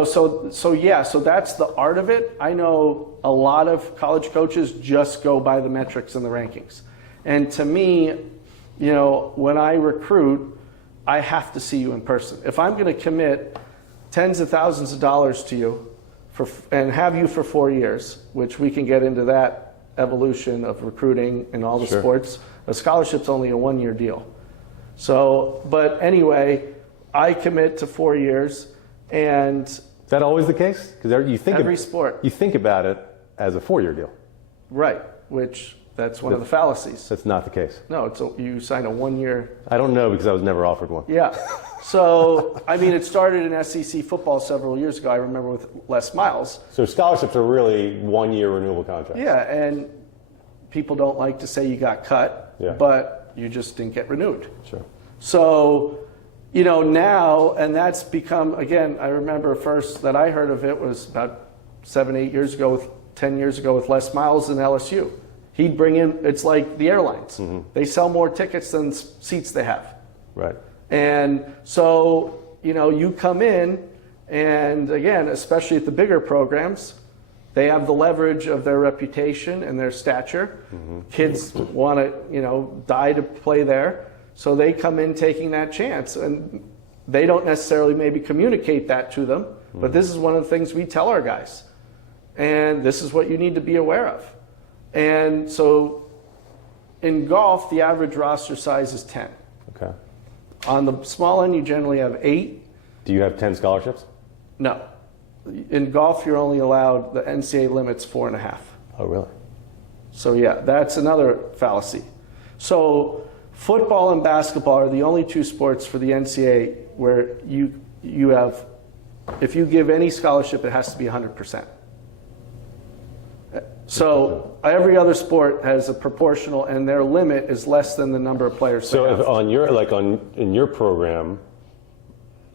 so that's the art of it. I know a lot of college coaches just go by the metrics and the rankings. And to me, when I recruit, I have to see you in person. If I'm going to commit tens of thousands of dollars to you and have you for 4 years, which we can get into that evolution of recruiting in all the sports, a scholarship's only a 1-year deal. So, but anyway, I commit to 4 years. And is that always the case? Because you think every sport, you think about it as a 4-year deal, right? Which that's one of the fallacies. That's not the case. No, you sign a 1-year. I don't know because I was never offered one. Yeah. So it started in SEC football several years ago. I remember with Les Miles. So scholarships are really 1-year renewable contracts. Yeah, and people don't like to say you got cut, but you just didn't get renewed. Sure. So. Now, and that's become, again, I remember first that I heard of it was about 7-8 years ago, 10 years ago with Les Miles and LSU. He'd bring in, it's like the airlines. Mm-hmm. They sell more tickets than seats they have. Right. And so, you come in, and again, especially at the bigger programs, they have the leverage of their reputation and their stature. Mm-hmm. Kids want to, die to play there. So they come in taking that chance, and they don't necessarily maybe communicate that to them, but this is one of the things we tell our guys. And this is what you need to be aware of. And so in golf, the average roster size is 10. Okay. On the small end, you generally have 8. Do you have 10 scholarships? No. In golf, you're only allowed, the NCAA limit's 4.5. Oh, really? So that's another fallacy. So football and basketball are the only 2 sports for the NCAA where you have, if you give any scholarship, it has to be 100%. So every other sport has a proportional, and their limit is less than the number of players. So if in your program,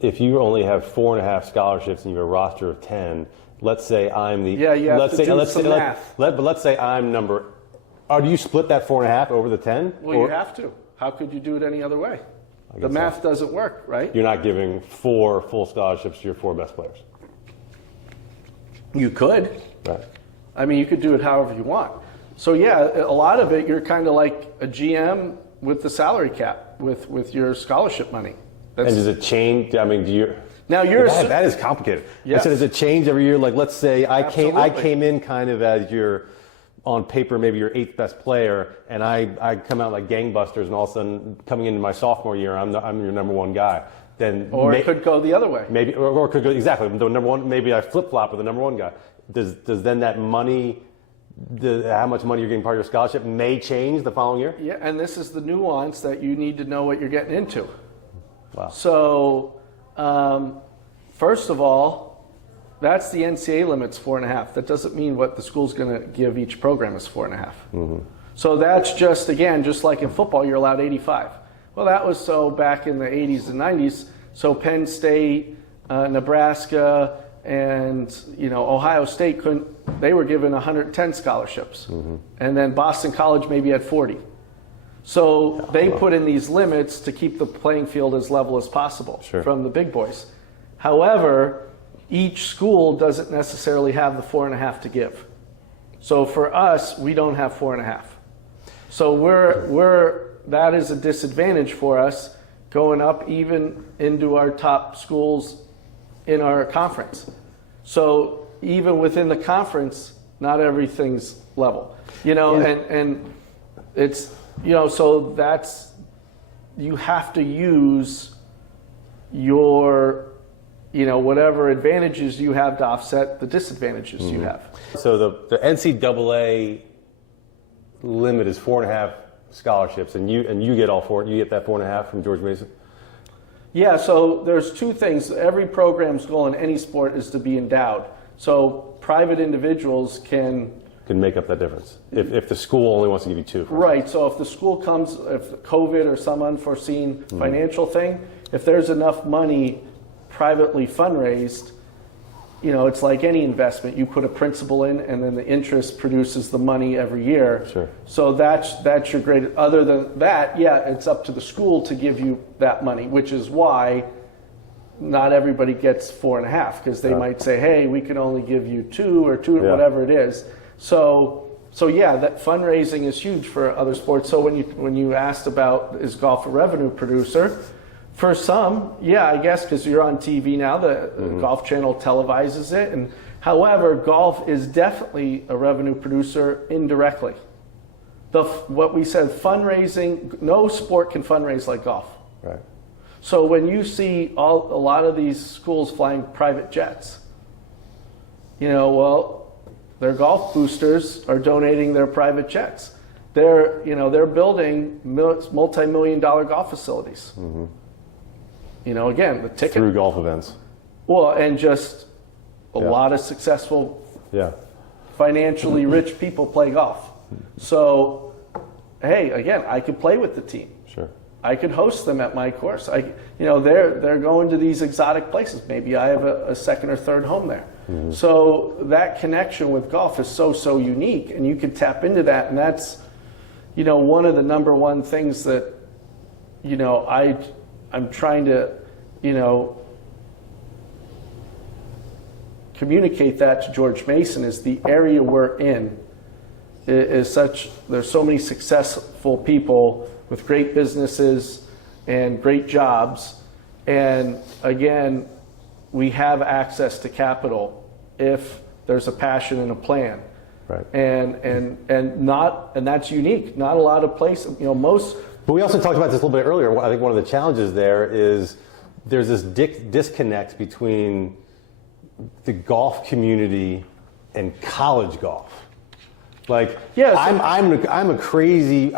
if you only have 4.5 scholarships and you have a roster of 10, let's say I'm the let's say I'm number. Oh, do you split that 4.5 over the 10? Well, you have to. How could you do it any other way? The math doesn't work, right? You're not giving 4 full scholarships to your 4 best players. You could. Right. You could do it however you want. So a lot of it, you're kind of like a GM with the salary cap, with your scholarship money. And does it change? Do you? Now that is complicated. Yes. So does it change every year? Like, let's say I came in kind of as your, on paper, maybe your 8th best player, and I come out like gangbusters, and all of a sudden, coming into my sophomore year, I'm your number 1 guy. Then it could go the other way. Maybe, or it could go exactly the number 1. Maybe I flip flop with the number 1 guy. Does then that money, how much money you're getting part of your scholarship, may change the following year? Yeah, and this is the nuance that you need to know what you're getting into. Wow. So, first of all, that's the NCAA limit's 4.5. That doesn't mean what the school's going to give each program is 4.5. Mm-hmm. So that's just like in football, you're allowed 85. Well, that was so back in the 80s and 90s. So Penn State, Nebraska, and Ohio State they were given 110 scholarships. Mm-hmm. And then Boston College maybe had 40. So they put in these limits to keep the playing field as level as possible from the big boys. However, each school doesn't necessarily have the 4.5 to give. So for us, we don't have 4.5. So that is a disadvantage for us going up even into our top schools in our conference. So even within the conference, not everything's level, and it's, so that's, you have to use your, whatever advantages you have to offset the disadvantages you have. So the NCAA limit is 4.5 scholarships, and you get all four. You get that 4.5 from George Mason. Yeah. So there's two things. Every program's goal in any sport is to be endowed. So private individuals can make up that difference if the school only wants to give you 2. Right. So if the school comes, if COVID or some unforeseen financial thing, if there's enough money privately fundraised, it's like any investment. You put a principal in, and then the interest produces the money every year. Sure. So that's your grade. Other than that, it's up to the school to give you that money, which is why not everybody gets 4.5, because they might say, hey, we can only give you 2 or 2, whatever it is. So that fundraising is huge for other sports. So when you asked about, is golf a revenue producer? For some, I guess, because you're on TV now, the Golf Channel televises it. And however, golf is definitely a revenue producer indirectly. What we said, fundraising, no sport can fundraise like golf. Right. So when you see a lot of these schools flying private jets, their golf boosters are donating their private jets. They're building multi-million-dollar golf facilities. Again, the ticket through golf events. Well, and just a lot of successful, financially rich people play golf. So, hey, again, I could play with the team. Sure. I could host them at my course. They're going to these exotic places. Maybe I have a second or third home there. So that connection with golf is so unique, and you could tap into that. And that's, one of the number one things that, I'm trying to, communicate that to George Mason, is the area we're in is such, there's so many successful people with great businesses and great jobs. And again, we have access to capital if there's a passion and a plan. Right. And that's unique. Not a lot of places, most. But we also talked about this a little bit earlier. I think one of the challenges there is there's this disconnect between the golf community and college golf. Like, I'm crazy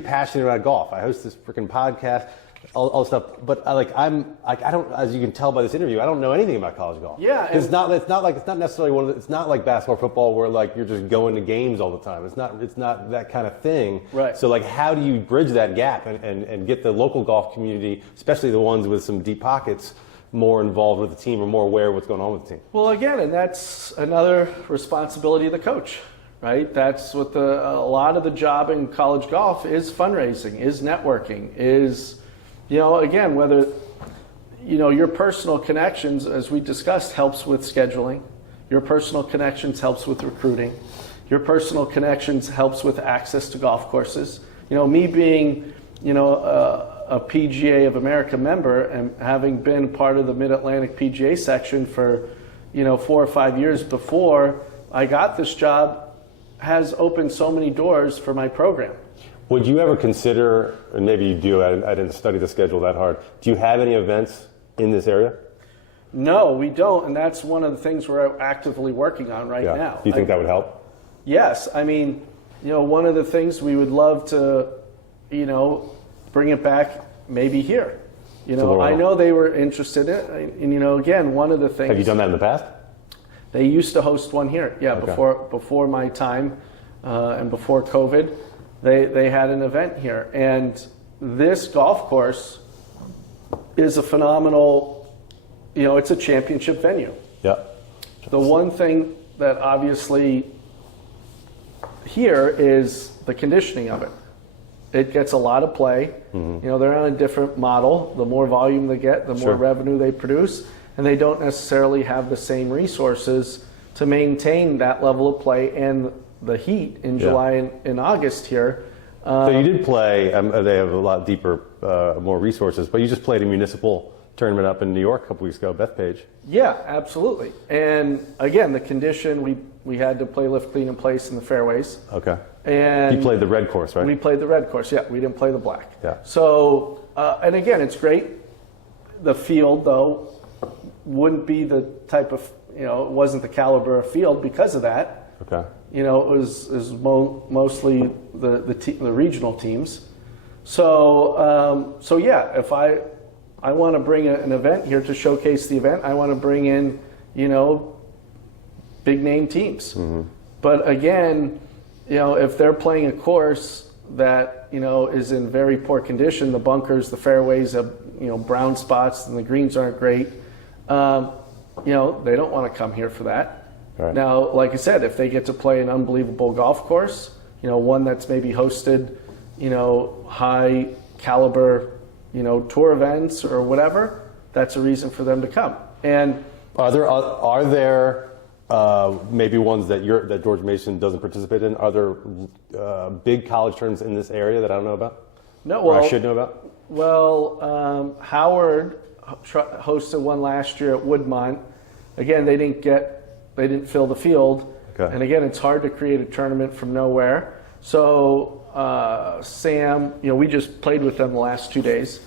passionate about golf. I host this freaking podcast, all stuff. But I don't, as you can tell by this interview, I don't know anything about college golf. Yeah, it's not necessarily it's not like basketball, football, where like you're just going to games all the time. It's not that kind of thing. Right. So like, how do you bridge that gap and get the local golf community, especially the ones with some deep pockets, more involved with the team or more aware of what's going on with the team? Well, again, and that's another responsibility of the coach. Right, that's what a lot of the job in college golf is: fundraising, is networking, is, again, whether, your personal connections, as we discussed, helps with scheduling. Your personal connections helps with recruiting. Your personal connections helps with access to golf courses. Me being, a PGA of America member and having been part of the Mid-Atlantic PGA section for, 4 or 5 years before I got this job, has opened so many doors for my program. Would you ever consider, and maybe you do, I didn't study the schedule that hard, do you have any events in this area? No, we don't, and that's one of the things we're actively working on right now. Do you think that would help? Yes. I mean, one of the things we would love to, bring it back maybe here. I know they were interested in it, and, again, one of the things... Have you done that in the past? They used to host one here, before my time and before COVID. They had an event here. And this golf course is a phenomenal, it's a championship venue. Yeah. The one thing that obviously here is the conditioning of it. it gets a lot of play. You know, they're on a different model. The more volume they get, the more revenue they produce, and they don't necessarily have the same resources to maintain that level of play and the heat in July and August here. So you did play, they have a lot deeper, more resources, but you just played a municipal tournament up in New York a couple weeks ago, Bethpage. Yeah, absolutely. And again, the condition, we had to play lift, clean, and place in the fairways. Okay. And you played the red course, right? We played the red course, yeah. We didn't play the black. Yeah. So, and again, it's great. The field, though, wouldn't be the type of, you know, it wasn't the caliber of field because of that. Okay. You know, it was mostly the regional teams. So, yeah, if I want to bring an event here to showcase the event, I want to bring in, you know, big name teams. But again, you know, if they're playing a course that, you know, is in very poor condition, the bunkers, the fairways have, you know, brown spots and the greens aren't great, you know, they don't want to come here for that. Right. Now, like I said, if they get to play an unbelievable golf course, you know, one that's maybe hosted, you know, high caliber, you know, tour events or whatever, that's a reason for them to come. And are there maybe ones that that George Mason doesn't participate in? Are there big college tournaments in this area that I don't know about? No, or I should know about? Well, Howard hosted one last year at Woodmont. Again, they didn't fill the field. Okay. And again, it's hard to create a tournament from nowhere. So Sam, you know, we just played with them the last 2 days.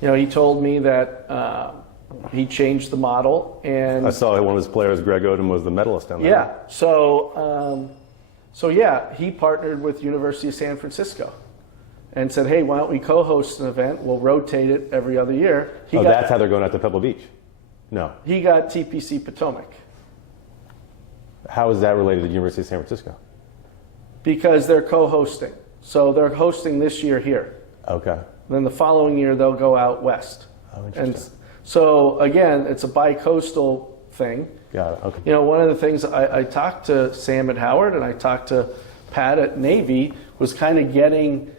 You know, he told me that he changed the model, and I saw one of his players, Greg Odom, was the medalist down there. Yeah. So yeah, he partnered with University of San Francisco and said, hey, why don't we co-host an event? We'll rotate it every other year. That's how they're going out to Pebble Beach? No. He got TPC Potomac. How is that related to the University of San Francisco? Because they're co-hosting. So they're hosting this year here. Okay. Then the following year, they'll go out west. Oh, interesting. And so again, it's a bi-coastal thing. Got it. Okay. You know, one of the things I talked to Sam at Howard and I talked to Pat at Navy was kind of getting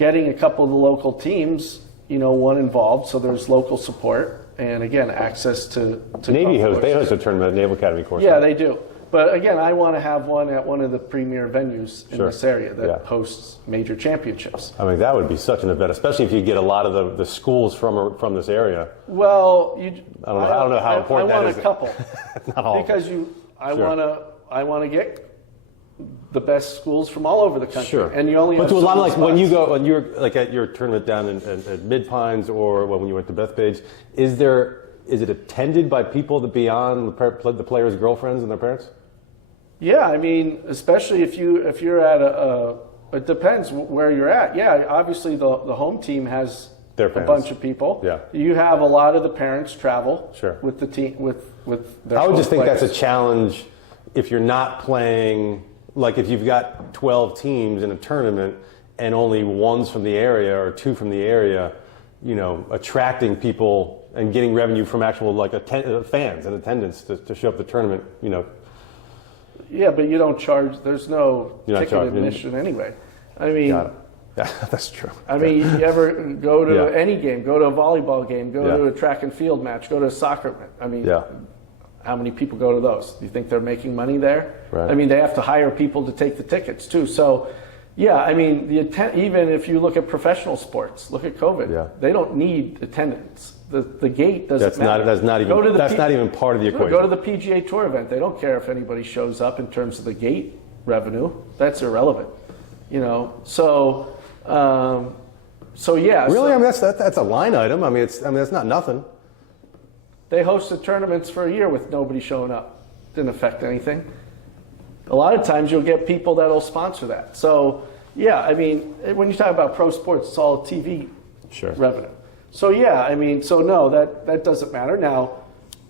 a couple of the local teams, you know, one involved, so there's local support and again access to Navy host a tournament at Naval Academy course. Yeah, right? they do. But again, I want to have one at one of the premier venues in this area that hosts major championships. I mean, that would be such an event, especially if you get a lot of the schools from this area. Well, I don't know how important that is. I want a couple Not all because I want to get the best schools from all over the country. Sure. And you only have a lot of like spots. when you're like at your tournament down at Mid Pines or when you went to Bethpage, is it attended by people that beyond the players' girlfriends and their parents? Yeah, I mean, especially if you're at it depends where you're at. Yeah, obviously the home team has their a bunch of people. Yeah. You have a lot of the parents travel with the team with their I would just think players. that's a challenge if you're not playing, like if you've got 12 teams in a tournament and only one's from the area or two from the area, you know, attracting people and getting revenue from actual like fans and attendance to show up the tournament, you know. Yeah, but you don't charge. There's no ticket admission anyway. I mean, yeah, that's true. I mean, you ever go to any game, go to a volleyball game, go to a track and field match, go to a soccer match. I mean, how many people go to those? Do you think they're making money there? Right. I mean, they have to hire people to take the tickets too. So, yeah, I mean, even if you look at professional sports, look at COVID. They don't need attendance. The gate doesn't matter. That's not even part of the equation. Go to the PGA Tour event. They don't care if anybody shows up in terms of the gate revenue. That's irrelevant. You know. So yeah. Really, I mean that's a line item. I mean that's not nothing. They hosted tournaments for a year with nobody showing up. Didn't affect anything. A lot of times you'll get people that'll sponsor that. So yeah, I mean when you talk about pro sports, it's all TV revenue. So yeah, I mean, so no, that doesn't matter. Now,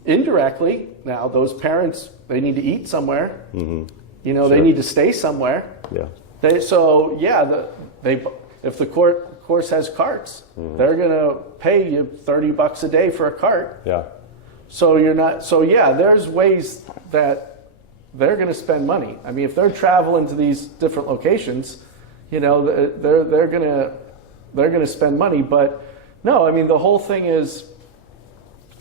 indirectly, now those parents, they need to eat somewhere. Mm-hmm. You know, they need to stay somewhere. Yeah. if the course has carts, they're gonna pay you $30 a day for a cart. Yeah. So there's ways that they're gonna spend money. I mean, if they're traveling to these different locations, they're gonna spend money. But no, I mean the whole thing is,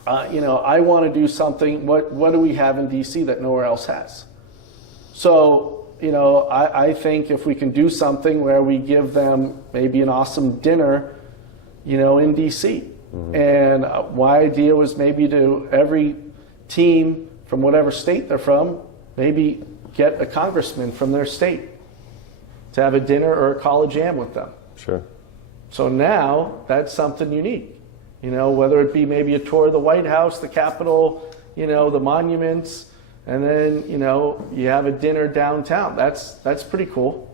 I want to do something. What do we have in DC that nowhere else has? So I think if we can do something where we give them maybe an awesome dinner, in DC. And my idea was maybe to every team from whatever state they're from, maybe get a congressman from their state to have a dinner or a college jam with them. Sure. So now that's something unique. Whether it be maybe a tour of the White House, the Capitol, the monuments, and then, you have a dinner downtown. That's pretty cool.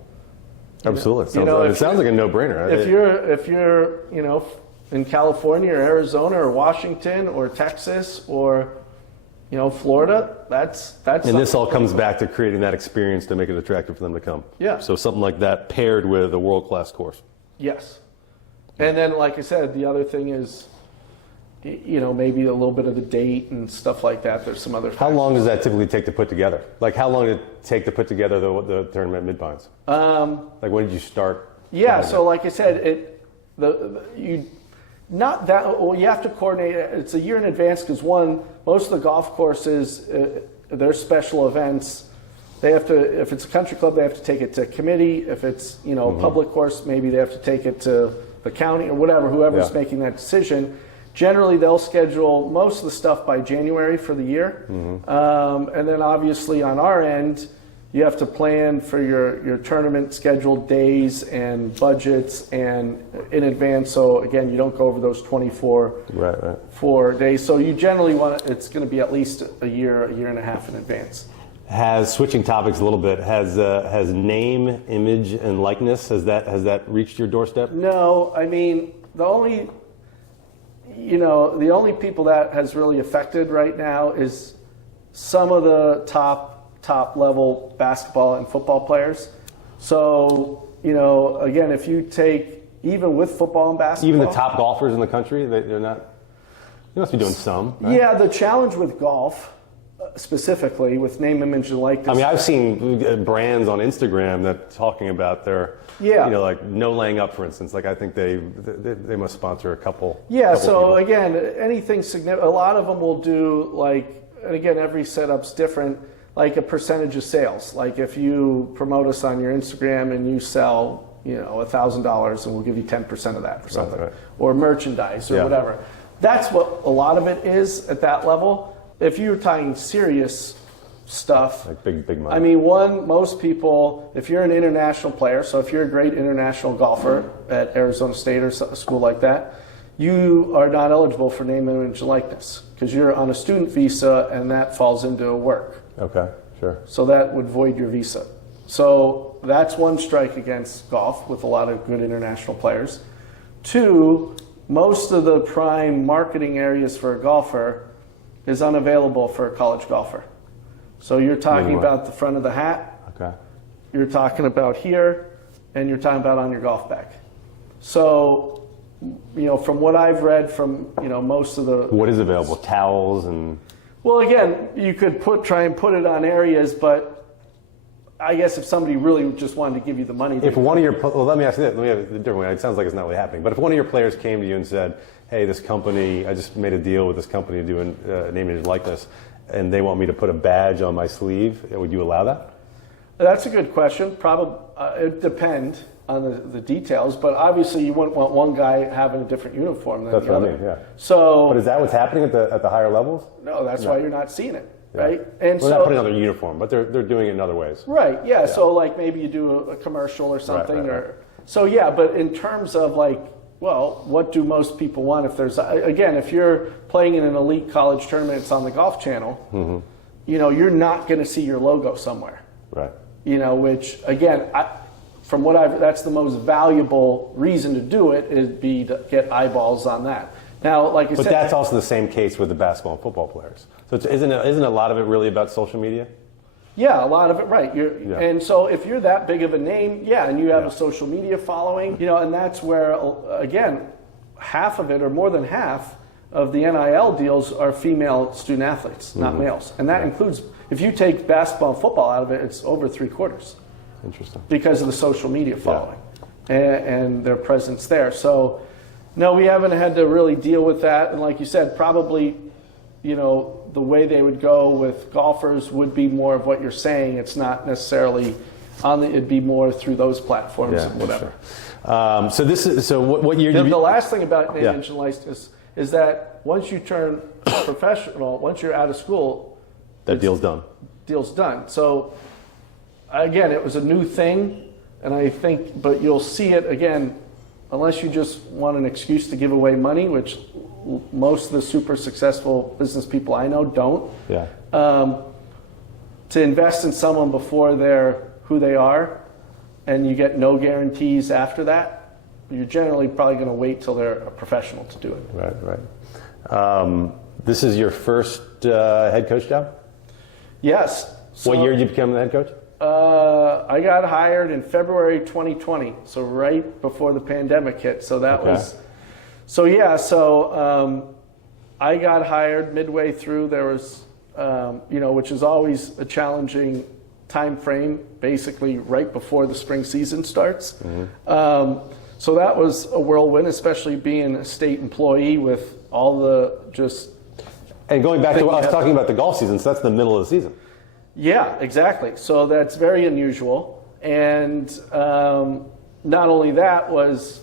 Absolutely. It sounds like a no-brainer. If you're, in California or Arizona or Washington or Texas or, Florida, that's. And this all comes back to creating that experience to make it attractive for them to come. Yeah. So something like that paired with a world-class course. Yes. And then, like I said, the other thing is, maybe a little bit of the date and stuff like that. There's some other factors. How long does that typically take to put together? Like, how long did it take to put together the tournament Mid-Pines? Like, when did you start? Yeah, so like I said, you have to coordinate. It's a year in advance because most of the golf courses, their special events, they have to. If it's a country club, they have to take it to committee. If it's a public course, maybe they have to take it to the county or whatever. Whoever's making that decision. Generally, they'll schedule most of the stuff by January for the year, and then obviously on our end, you have to plan for your tournament scheduled days and budgets and in advance. So again, you don't go over those 4 days. So you generally it's going to be at least a year and a half in advance. Switching topics a little bit, has name, image, and likeness, has that reached your doorstep? No, I mean the only people that has really affected right now is some of the top level basketball and football players. So, again, if you take, even with football and basketball. Even the top golfers in the country, they're not, you must be doing some, right? Yeah, the challenge with golf, specifically with name, image, and likeness. I mean, I've seen brands on Instagram that talking about their, like no laying up, for instance. Like I think they must sponsor a couple. Yeah. So people. again, anything significant. A lot of them will do and again, every setup's different. Like a percentage of sales. Like if you promote us on your Instagram and you sell, $1,000, and we'll give you 10% of that or something, right. Or merchandise or whatever. That's what a lot of it is at that level. If you're talking serious stuff, like big money. I mean, most people, if you're an international player, so if you're a great international golfer at Arizona State or a school like that, you are not eligible for name, image, and likeness because you're on a student visa and that falls into work. Okay, sure. So that would void your visa. So that's one strike against golf with a lot of good international players. 2, most of the prime marketing areas for a golfer is unavailable for a college golfer. So you're talking about the front of the hat. Okay. You're talking about here, and you're talking about on your golf bag. So, from what I've read from, most of the... What is available? Towels and... Well, again, you could try and put it on areas, but I guess if somebody really just wanted to give you the money... If one of your... Well, let me ask you this. Let me have a different way. It sounds like it's not really happening. But if one of your players came to you and said, hey, this company, I just made a deal with this company doing name, image, likeness, and they want me to put a badge on my sleeve, would you allow that? That's a good question. Probably, it depends on the details, but obviously you wouldn't want one guy having a different uniform than That's the what other. I mean, yeah. So, but is that what's happening at the higher levels? No, that's why you're not seeing it, right? Yeah. And Well, not putting on their uniform, but they're doing it in other ways. Right, yeah. So like maybe you do a commercial or something, or so yeah. But in terms of what do most people want? If there's if you're playing in an elite college tournament, it's on the Golf Channel. You're not going to see your logo somewhere. Right. Which again, that's the most valuable reason to do it is to get eyeballs on that. Now, like I said, but that's also the same case with the basketball and football players. So isn't a lot of it really about social media? Yeah, a lot of it, right. And so if you're that big of a name, and you have a social media following, and that's where, again, half of it or more than half of the NIL deals are female student athletes, not males. And that includes, if you take basketball and football out of it, it's over 3/4. Interesting. because of the social media following and their presence there. So, no, we haven't had to really deal with that. And like you said, probably, the way they would go with golfers would be more of what you're saying. It's not necessarily it'd be more through those platforms and whatever. Sure. So what year did the last thing about name, image, and license is that once you turn professional, once you're out of school, that deal's done. Deal's done. So again, it was a new thing, and I think, but you'll see it again, unless you just want an excuse to give away money, which most of the super successful business people I know don't. Yeah. To invest in someone before they're who they are, and you get no guarantees after that, you're generally probably going to wait till they're a professional to do it. Right. This is your first head coach job? Yes. So, what year did you become the head coach? I got hired in February 2020, so right before the pandemic hit. So that was, I got hired midway through. There was, which is always a challenging time frame, basically right before the spring season starts. Mm-hmm. So that was a whirlwind, especially being a state employee with all the just. And going back to what I was talking about the golf season, so that's the middle of the season. Yeah, exactly. So that's very unusual. And not only that was,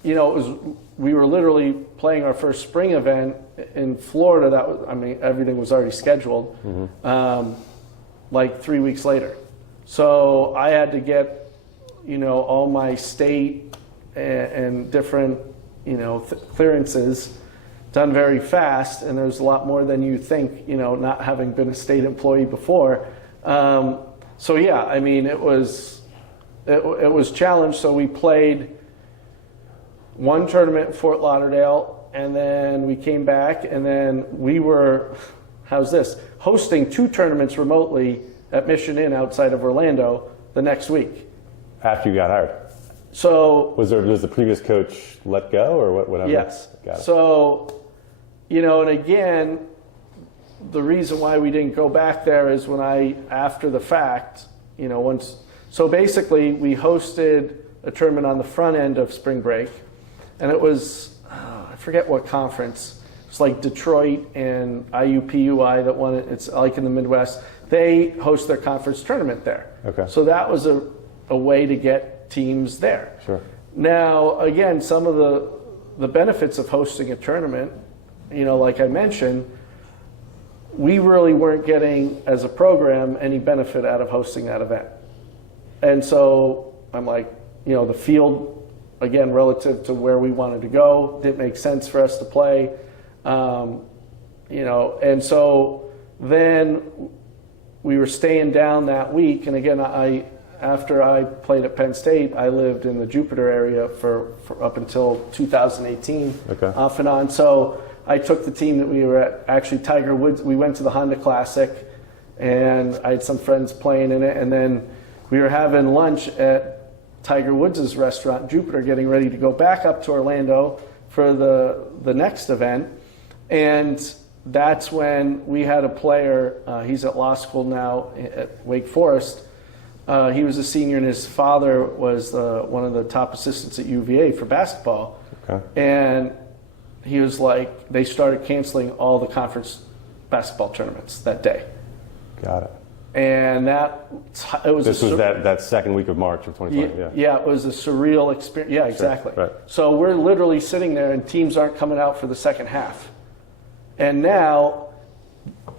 we were literally playing our first spring event in Florida. Everything was already scheduled, like 3 weeks later. So I had to get, all my state and different, clearances done very fast, and there's a lot more than you think, not having been a state employee before. It was challenged. So we played one tournament in Fort Lauderdale, and then we came back, and then we were, hosting 2 tournaments remotely at Mission Inn outside of Orlando the next week. After you got hired? So was the previous coach let go, or whatever? Yes. Got it. So, and again, the reason why we didn't go back there is after the fact, so basically we hosted a tournament on the front end of spring break, and it was, I forget what conference. It's like Detroit and IUPUI that won it. It's like in the Midwest. They host their conference tournament there. Okay. So that was a way to get teams there. Sure. Now, again, some of the benefits of hosting a tournament, like I mentioned, we really weren't getting, as a program, any benefit out of hosting that event. And so I'm like, the field, again, relative to where we wanted to go, didn't make sense for us to play. And so then we were staying down that week. And again, after I played at Penn State, I lived in the Jupiter area for up until 2018, off and on. So I took the team that we were at, actually Tiger Woods. We went to the Honda Classic, and I had some friends playing in it. And then we were having lunch at Tiger Woods' restaurant in Jupiter, getting ready to go back up to Orlando for the next event. And that's when we had a player, he's at law school now at Wake Forest. He was a senior, and his father was one of the top assistants at UVA for basketball. Okay. And he was like, they started canceling all the conference basketball tournaments that day. Got it. And this was that second week of March of 2020. Yeah, it was a surreal experience. Yeah, exactly. Sure, right. So we're literally sitting there, and teams aren't coming out for the second half. And now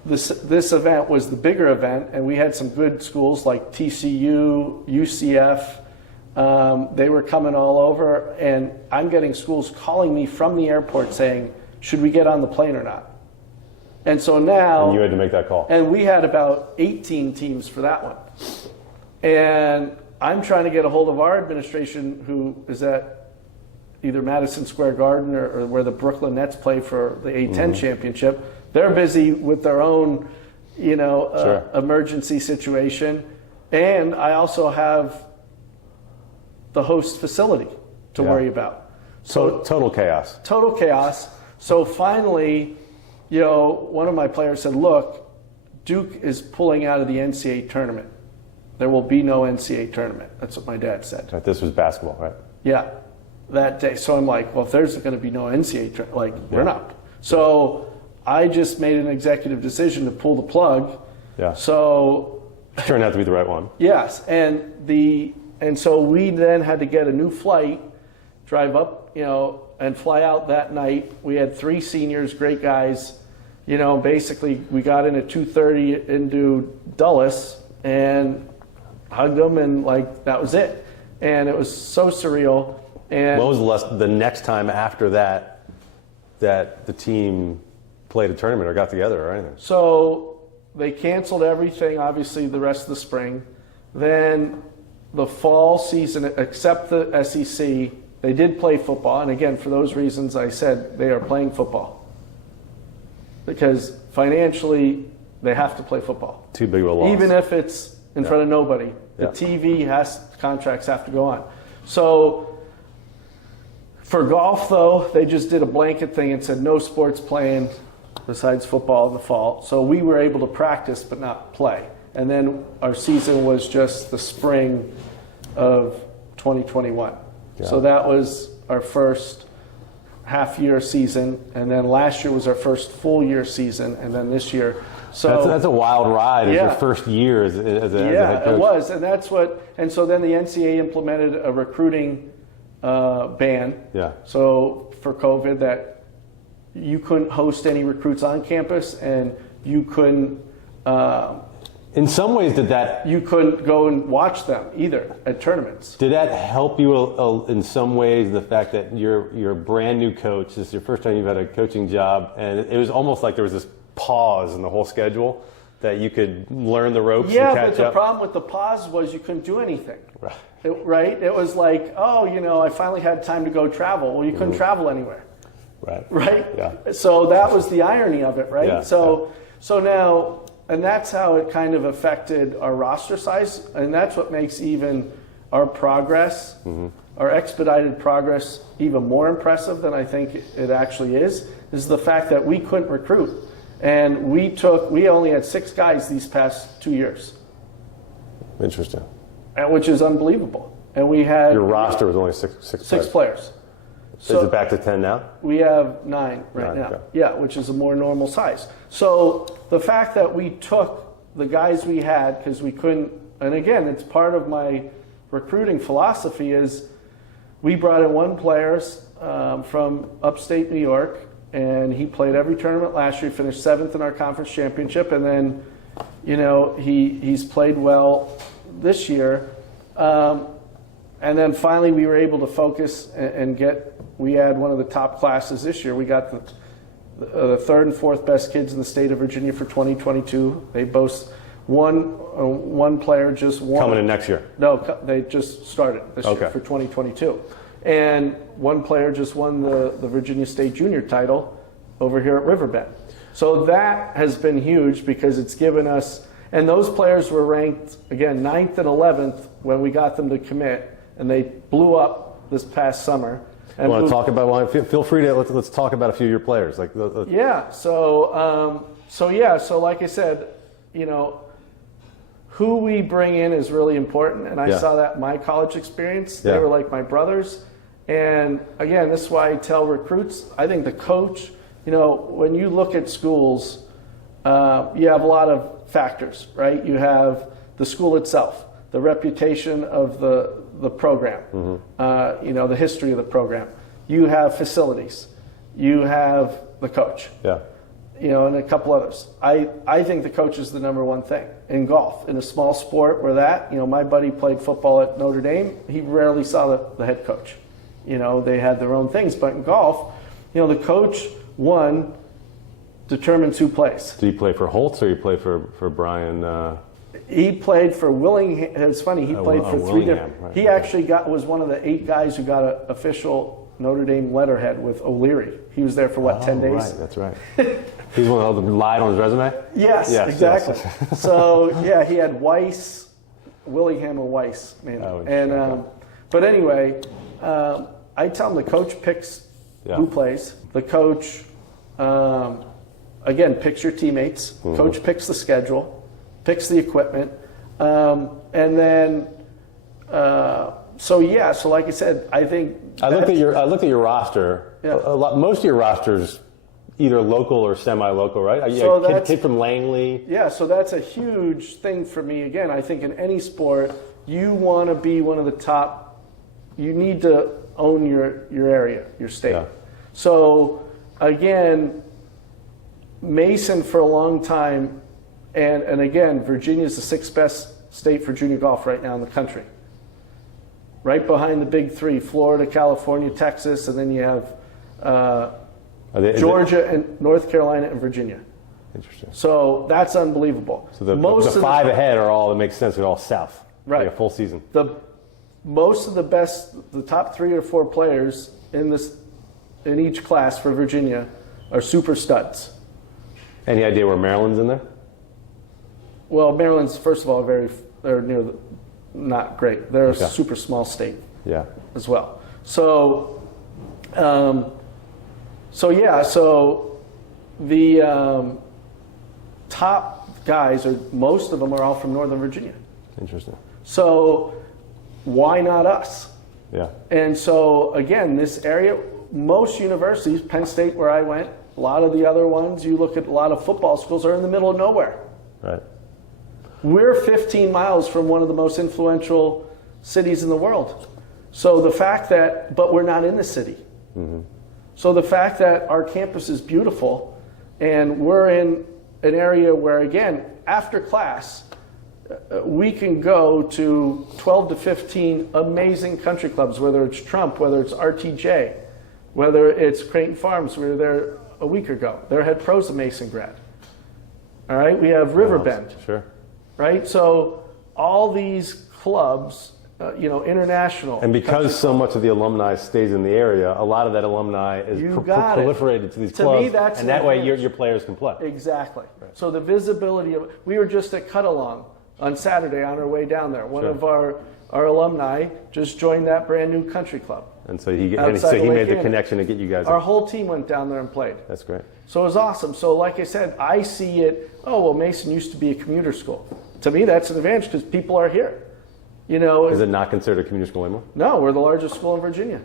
this event was the bigger event, and we had some good schools like TCU, UCF. They were coming all over, and I'm getting schools calling me from the airport saying, should we get on the plane or not? And so now... And you had to make that call. And we had about 18 teams for that one. And I'm trying to get a hold of our administration, who is at either Madison Square Garden or where the Brooklyn Nets play for the A10 championship. They're busy with their own, emergency situation. And I also have the host facility to worry about. So total chaos. Total chaos. So finally, one of my players said, look, Duke is pulling out of the NCAA tournament. there will be no NCAA tournament. That's what my dad said. Right, this was basketball, right? Yeah, that day. So I'm like, well, if there's going to be no NCAA tournament, like, we're Yeah. not. So I just made an executive decision to pull the plug. Yeah. So Turned out to be the right one. yes, and so we then had to get a new flight, drive up, and fly out that night. We had 3 seniors, great guys. Basically we got in at 2:30 into Dulles and hugged them, and like that was it. And it was so surreal. And What was the next time after that the team played a tournament or got together or anything? so they canceled everything, obviously, the rest of the spring. Then the fall season, except the SEC, they did play football. And again, for those reasons I said, they are playing football. Because financially, they have to play football. Too big of a loss. Even if it's in front of nobody. The Yeah. TV contracts have to go on. So for golf, though, they just did a blanket thing and said no sports playing besides football in the fall. So we were able to practice but not play. And then our season was just the spring of 2021. Yeah. So that was our first half-year season, and then last year was our first full-year season, and then this year. So That's a wild ride as Yeah. your first year as a head coach. it was, and that's what. And so then the NCAA implemented a recruiting ban. Yeah. So for COVID, that you couldn't host any recruits on campus, and you couldn't In some ways, did that go and watch them either at tournaments. help you in some ways? The fact that you're a brand new coach, this is your first time you've had a coaching job, and it was almost like there was this pause in the whole schedule that you could learn the ropes Yeah, and catch but the up. problem with the pause was you couldn't do anything. Right. Right? It was like, I finally had time to go travel. Well, you couldn't travel anywhere. Right. Right? Yeah. So that was the irony of it, right? Yeah, So now, and that's how it kind of affected our roster size, and that's what makes even our progress, our expedited progress, even more impressive than I think it actually is the fact that we couldn't recruit. And we only had 6 guys these past 2 years, Interesting. which is unbelievable. And we had Your roster was only six players. Is it back to 10 now? We have 9 right 9, now. okay. Yeah, which is a more normal size. So the fact that we took the guys we had, because we couldn't, and again, it's part of my recruiting philosophy, is we brought in one player from upstate New York, and he played every tournament last year, finished 7th in our conference championship, and then, he's played well this year. And then finally we were able to focus and we had one of the top classes this year. We got the 3rd and 4th best kids in the state of Virginia for 2022. They boast one player just won. Coming in next year? No, they just started this year for 2022. And one player just won the Virginia State Junior title over here at Riverbend. So that has been huge because it's given us, and those players were ranked, again, 9th and 11th when we got them to commit, and they blew up this past summer. You want to talk about one? Feel free to let's talk about a few of your players. Yeah. So like I said, who we bring in is really important, and I saw that in my college experience. They were like my brothers, and again, this is why I tell recruits. I think the coach, when you look at schools, you have a lot of factors, right? You have the school itself, the reputation of the program, the history of the program. You have facilities. You have the coach. Yeah. And a couple others. I think the coach is the number one thing in golf. In a small sport where my buddy played football at Notre Dame, he rarely saw the head coach. They had their own things. But in golf, the coach, one, determines who plays. Do you play for Holtz or you play for Brian? He played for Willingham. It's funny. He played for 3 different. Right. He actually was one of the 8 guys who got an official Notre Dame letterhead with O'Leary. He was there for 10 days. Right, that's right. He's one of those that lied on his resume. Yes, exactly. Yes. So he had Weiss, Willingham or Weiss, but anyway, I tell him the coach picks who plays. The coach, again, picks your teammates. Coach picks the schedule, picks the equipment. And then, so like I said, I think I looked at your roster. Yeah. Most of your rosters either local or semi-local, right? So A kid from Langley. Yeah, so that's a huge thing for me. Again, I think in any sport, you want to be one of the top. You need to own your area, your state. Yeah. So again, Mason for a long time, and again, Virginia is the 6th best state for junior golf right now in the country. Right behind the big three: Florida, California, Texas, and then you have Georgia and North Carolina and Virginia. Interesting. So that's unbelievable. So the five ahead are all that makes sense. They're all south. Right. Like a full season. Most of the best, the top 3 or 4 players in each class for Virginia are super studs. Any idea where Maryland's in there? Well, Maryland's first of all they're not great. They're a super small state. Yeah. As well. So the top guys most of them are all from Northern Virginia. Interesting. So why not us? Yeah. And so again, this area, most universities, Penn State where I went, a lot of the other ones, you look at a lot of football schools are in the middle of nowhere. Right. We're 15 miles from one of the most influential cities in the world. So the fact that, but we're not in the city. Mm-hmm. So the fact that our campus is beautiful and we're in an area where, again, after class, we can go to 12 to 15 amazing country clubs, whether it's Trump, whether it's RTJ, whether it's Creighton Farms. We were there a week ago. Their head pro's a Mason grad. All right, we have Riverbend. Sure. Right, so all these clubs, international. And because so much of the alumni stays in the area, a lot of that alumni is proliferated to these clubs. Me, that's and that way your players can play. Exactly. Right. So the visibility of, we were just at Cut Along on Saturday on our way down there. One of our alumni just joined that brand new country club. And so he made the connection to get you guys. Our whole team went down there and played. That's great. So it was awesome. So like I said, I see it, Mason used to be a commuter school. To me, that's an advantage because people are here. Is it not considered a commuter school anymore? No, we're the largest school in Virginia.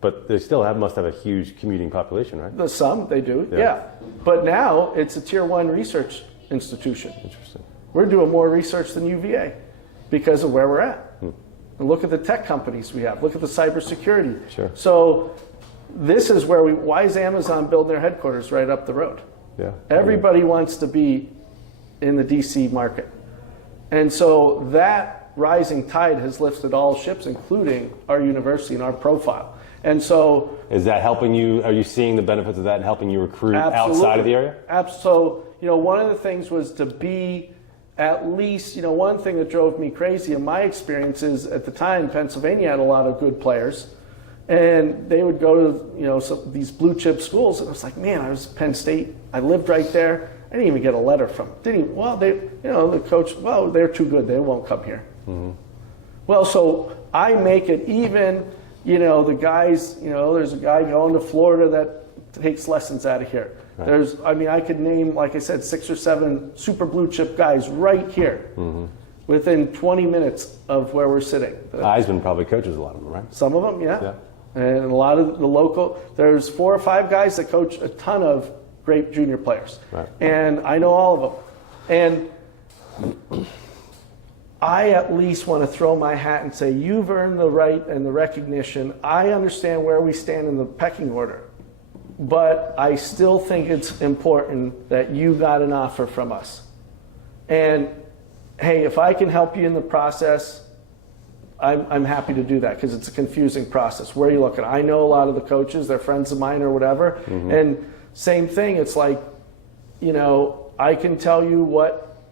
But they still must have a huge commuting population, right? Some, they do, yeah. But now it's a tier 1 research institution. Interesting. We're doing more research than UVA because of where we're at. And look at the tech companies we have. Look at the cybersecurity. Sure. So this is where why is Amazon building their headquarters right up the road? Yeah. Everybody wants to be in the DC market. And so that rising tide has lifted all ships, including our university and our profile. And so... Is that helping you? Are you seeing the benefits of that and helping you recruit outside of the area? So, one of the things was to be at least, one thing that drove me crazy in my experience is at the time, Pennsylvania had a lot of good players. And they would go to, these blue chip schools. And I was like, man, I was at Penn State. I lived right there. I didn't even get a letter from them. The coach, they're too good. They won't come here. Mm-hmm. Well, so I make it even, the guys, there's a guy going to Florida that takes lessons out of here. Right. I could name, like I said, 6 or 7 super blue chip guys right here within 20 minutes of where we're sitting. Eisman probably coaches a lot of them, right? Some of them, yeah. And a lot of the local, there's 4 or 5 guys that coach a ton of great junior players. Right. And I know all of them. And I at least want to throw my hat and say, you've earned the right and the recognition. I understand where we stand in the pecking order. But I still think it's important that you got an offer from us. And hey, if I can help you in the process, I'm happy to do that because it's a confusing process. Where are you looking? I know a lot of the coaches, they're friends of mine or whatever. Mm-hmm. And same thing, it's like, I can tell you what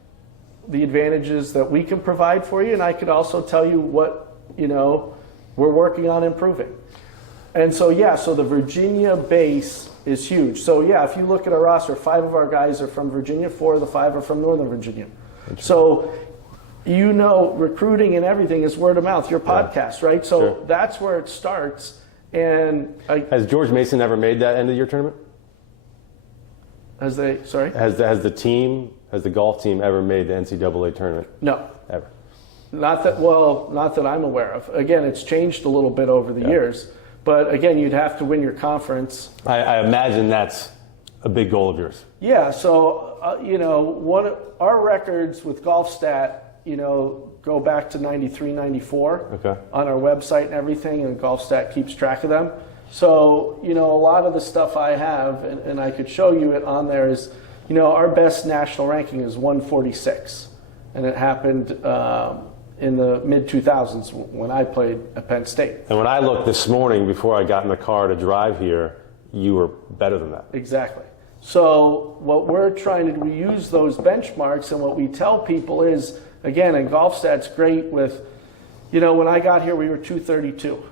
the advantages that we can provide for you, and I could also tell you what, we're working on improving. And so, so the Virginia base is huge. So, if you look at our roster, 5 of our guys are from Virginia, 4 of the 5 are from Northern Virginia. So, recruiting and everything is word of mouth, your podcast, right? So that's where it starts. And has George Mason ever made that end of your tournament? Has the golf team ever made the NCAA tournament? No. ever. Not that I'm aware of. Again, it's changed a little bit over the years. But again, you'd have to win your conference. I imagine that's a big goal of yours. Yeah, so, our records with GolfStat, go back to 93, 94 on our website and everything, and GolfStat keeps track of them. So, a lot of the stuff I have, and I could show you it on there, is, our best national ranking is 146. And it happened in the mid-2000s when I played at Penn State. And when I looked this morning before I got in the car to drive here, you were better than that. Exactly. So what we're trying to do, we use those benchmarks, and what we tell people is, again, and GolfStat's great with, when I got here, we were 232.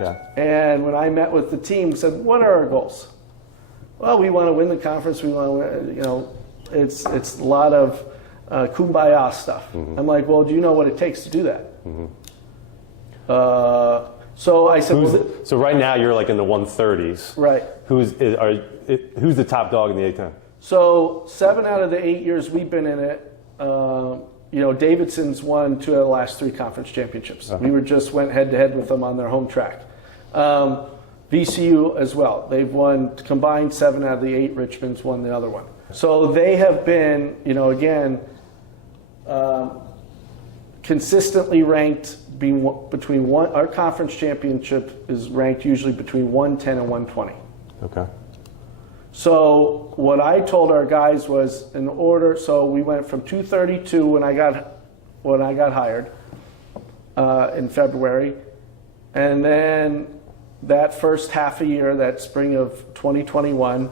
Okay. And when I met with the team, said, what are our goals? Well, we want to win the conference. We want to, it's a lot of kumbaya stuff. I'm like, well, do you know what it takes to do that? So I said, so right now you're like in the 130s. Right. Who's the top dog in the A10? So 7 out of the 8 years we've been in it, Davidson's won 2 of the last 3 conference championships. We went head to head with them on their home track. VCU as well. They've won combined 7 out of the 8. Richmond's won the other one. So they have been, consistently ranked between our conference championship is ranked usually between 110 and 120. Okay. So what I told our guys was so we went from 232 when I got hired in February, and then that first half a year, that spring of 2021,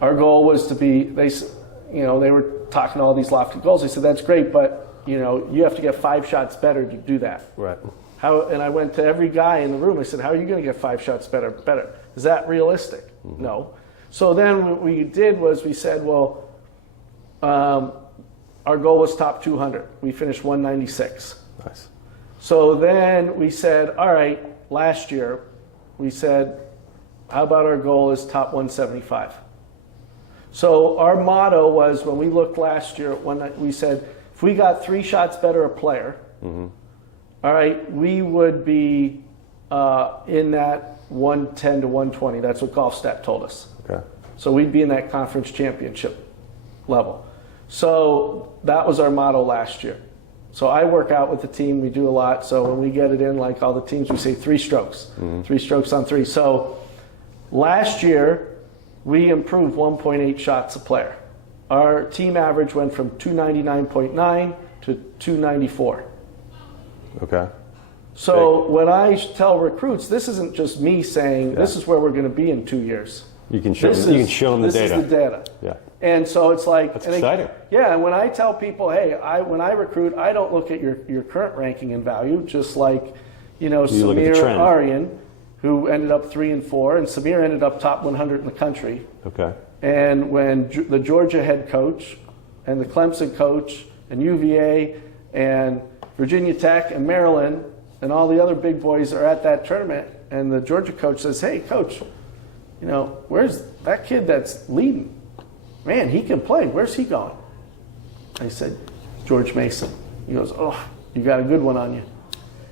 our goal was to be, they were talking all these lofty goals. They said, that's great, but you have to get 5 shots better to do that. Right. And I went to every guy in the room. I said, how are you going to get 5 shots better? Is that realistic? No. So then what we did was we said, well, our goal was top 200. We finished 196. Nice. So then we said, all right, last year, we said, how about our goal is top 175? So our motto was, when we looked last year, we said, if we got 3 shots better a player, all right, we would be in that 110 to 120. That's what GolfStat told us. Okay. So we'd be in that conference championship level. So that was our motto last year. So I work out with the team. We do a lot. So when we get it in, like all the teams, we say 3 strokes. 3 strokes on 3. So last year, we improved 1.8 shots a player. Our team average went from 299.9 to 294. Okay. So when I tell recruits, this isn't just me saying this is where we're going to be in 2 years. You can show them the data. This is the data. Yeah. And so it's like, that's exciting. And when I tell people, hey, when I recruit, I don't look at your current ranking and value, just like, Samir Aryan, who ended up 3 and 4, and Samir ended up top 100 in the country. Okay. And when the Georgia head coach and the Clemson coach and UVA and Virginia Tech and Maryland and all the other big boys are at that tournament, and the Georgia coach says, hey, coach, where's that kid that's leading? Man, he can play. Where's he going? I said, George Mason. He goes, oh, you got a good one on you.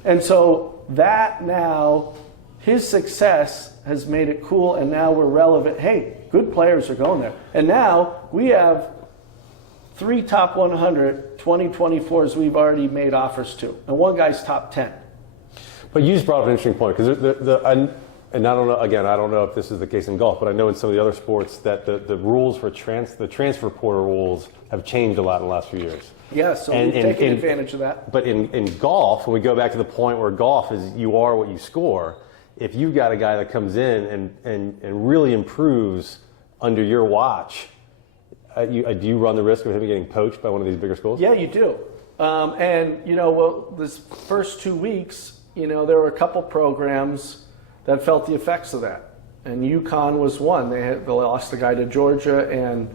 And so that now, his success has made it cool, and now we're relevant. Hey, good players are going there. And now we have 3 top 100 2024s we've already made offers to, and one guy's top 10. But you just brought up an interesting point, because and I don't know. Again, I don't know if this is the case in golf, but I know in some of the other sports that the rules for the transfer portal rules have changed a lot in the last few years. Yeah, so we've taken advantage of that. But in golf, when we go back to the point where golf is you are what you score, if you've got a guy that comes in and really improves under your watch, do you run the risk of him getting poached by one of these bigger schools? Yeah, you do. This first 2 weeks, there were a couple programs that felt the effects of that. And UConn was one. They lost a guy to Georgia, and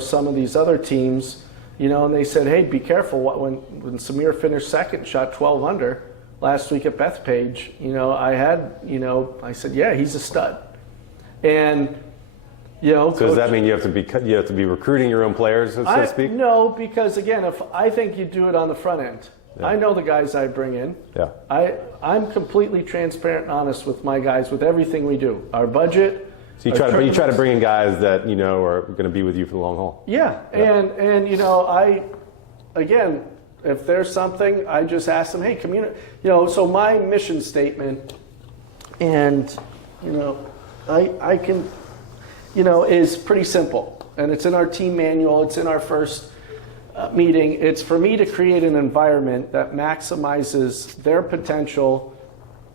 some of these other teams, and they said, hey, be careful. When Samir finished second, shot 12 under last week at Bethpage, I said, yeah, he's a stud. And You know, So does that mean you have to be recruiting your own players, so to speak? No, because again, if I think you do it on the front end. Yeah. I know the guys I bring in. Yeah. I'm completely transparent and honest with my guys with everything we do. Our budget. So you try to bring in guys that you know are going to be with you for the long haul. Yeah, and you know, again, if there's something, I just ask them, hey, communicate. You know, so my mission statement, and you know, I can, you know, is pretty simple, and it's in our team manual. It's in our first meeting. It's for me to create an environment that maximizes their potential,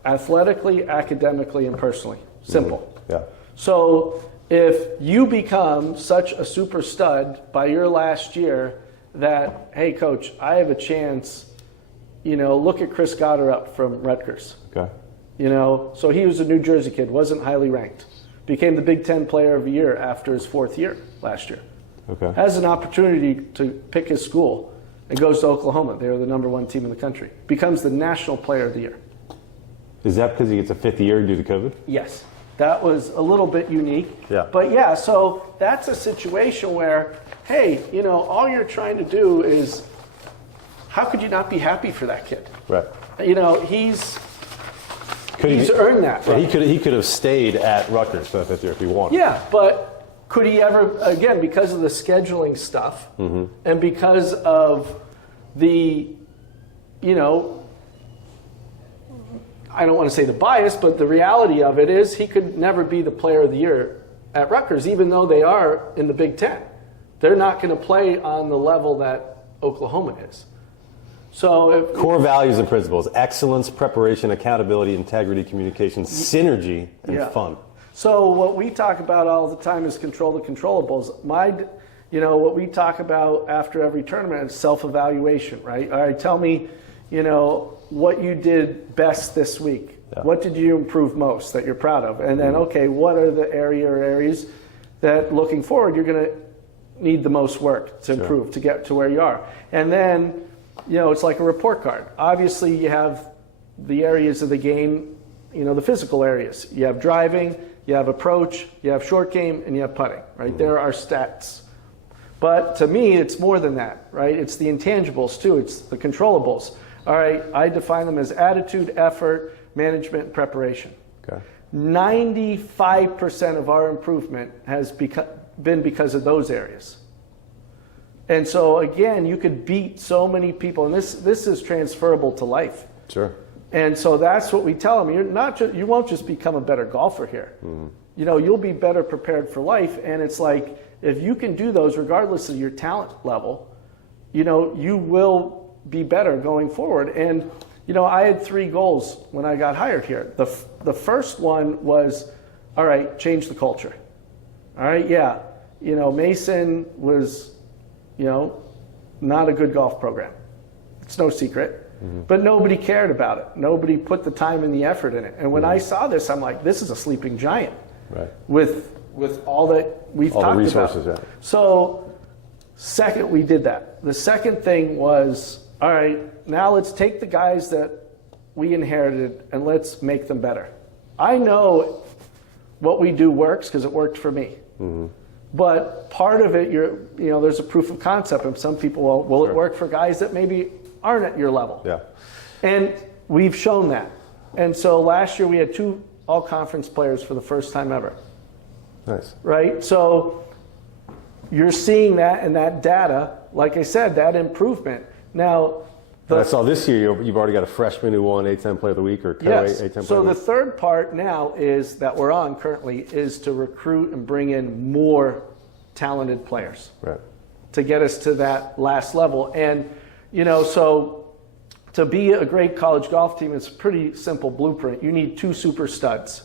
athletically, academically, and personally. Simple. Mm-hmm. Yeah. So if you become such a super stud by your last year that, hey, coach, I have a chance, you know, look at Chris Gotterup from Rutgers. Okay. You know, so he was a New Jersey kid, wasn't highly ranked. Became the Big Ten Player of the Year after his 4th year last year. Okay. Has an opportunity to pick his school and goes to Oklahoma. They are the #1 team in the country. Becomes the National Player of the Year. Is that because he gets a 5th year due to COVID? Yes. That was a little bit unique. Yeah. But yeah, so that's a situation where, hey, you know, all you're trying to do is, how could you not be happy for that kid? Right. You know, he's earned that. Yeah, right? he could have stayed at Rutgers for the 5th year if he wanted. Yeah, but could he ever, again, because of the scheduling stuff and because of the, you know, I don't want to say the bias, but the reality of it is he could never be the Player of the Year at Rutgers, even though they are in the Big Ten. They're not going to play on the level that Oklahoma is. So core values and principles: excellence, preparation, accountability, integrity, communication, synergy, and fun. So what we talk about all the time is control the controllables. You know, what we talk about after every tournament is self-evaluation, right? All right, tell me, you know, what you did best this week. Yeah. What did you improve most that you're proud of? And then, okay, what are the areas that looking forward you're going to need the most work to improve to get to where you are? And then, you know, it's like a report card. Obviously, you have the areas of the game, you know, the physical areas. You have driving, you have approach, you have short game, and you have putting, right? There are stats. But to me, it's more than that, right? It's the intangibles, too. It's the controllables. All right, I define them as attitude, effort, management, and preparation. Okay. 95% of our improvement has been because of those areas. And so, again, you could beat so many people, and this is transferable to life. Sure. And so that's what we tell them. You won't just become a better golfer here. Mm-hmm. You know, you'll be better prepared for life. And it's like, if you can do those regardless of your talent level, you know, you will be better going forward. And, you know, I had 3 goals when I got hired here. The first one was, all right, change the culture. All right, yeah. You know, Mason was, you know, not a good golf program. It's no secret. But nobody cared about it. Nobody put the time and the effort in it. And when I saw this, I'm like, this is a sleeping giant. Right. With all that we've talked about. All the resources, yeah. So, second, we did that. The second thing was, all right, now let's take the guys that we inherited and let's make them better. I know what we do works because it worked for me. Mm-hmm. But part of it, you know, there's a proof of concept, and some people will it work for guys that maybe aren't at your level? Yeah. And we've shown that. And so last year we had 2 all-conference players for the first time ever. Nice. Right? So you're seeing that in that data, like I said, that improvement. Now, I saw this year you've already got a freshman who won A10 Player of the Week or yes. A10 Player of the Week. So the third part now is that we're on currently is to recruit and bring in more talented players. Right. To get us to that last level. And you know, so to be a great college golf team, it's a pretty simple blueprint. You need 2 super studs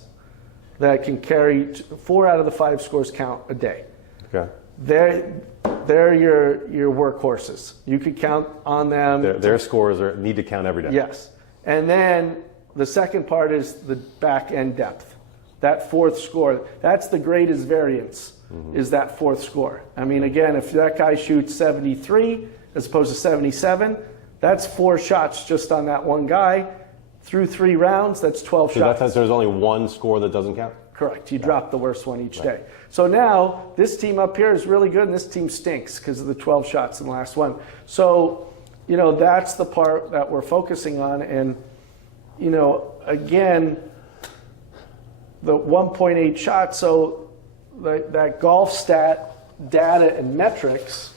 that can carry 4 out of the 5 scores count a day. Okay. They're your workhorses. You could count on them. Their scores need to count every day. Yes. And then the second part is the back end depth. That 4th score, that's the greatest variance, is that 4th score. I mean, again, if that guy shoots 73 as opposed to 77, that's 4 shots just on that one guy. Through 3 rounds, that's 12 shots. So there's only one score that doesn't count? Correct. You drop the worst one each day. So now this team up here is really good, and this team stinks because of the 12 shots in the last one. So, that's the part that we're focusing on. And, again, the 1.8 shots, so that golf stat data and metrics,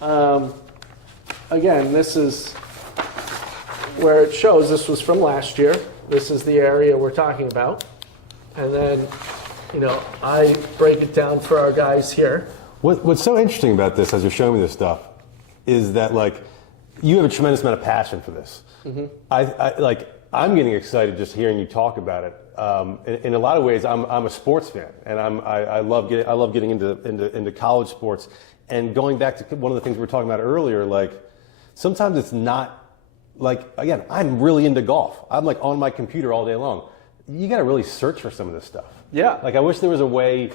again, this is where it shows. This was from last year. This is the area we're talking about. And then, I break it down for our guys here. What's so interesting about this, as you're showing me this stuff, is that you have a tremendous amount of passion for this. Mm-hmm. I'm getting excited just hearing you talk about it. In a lot of ways, I'm a sports fan, and I love getting into college sports. And going back to one of the things we were talking about earlier, sometimes it's not again, I'm really into golf. I'm on my computer all day long. You got to really search for some of this stuff. Yeah. I wish there was a way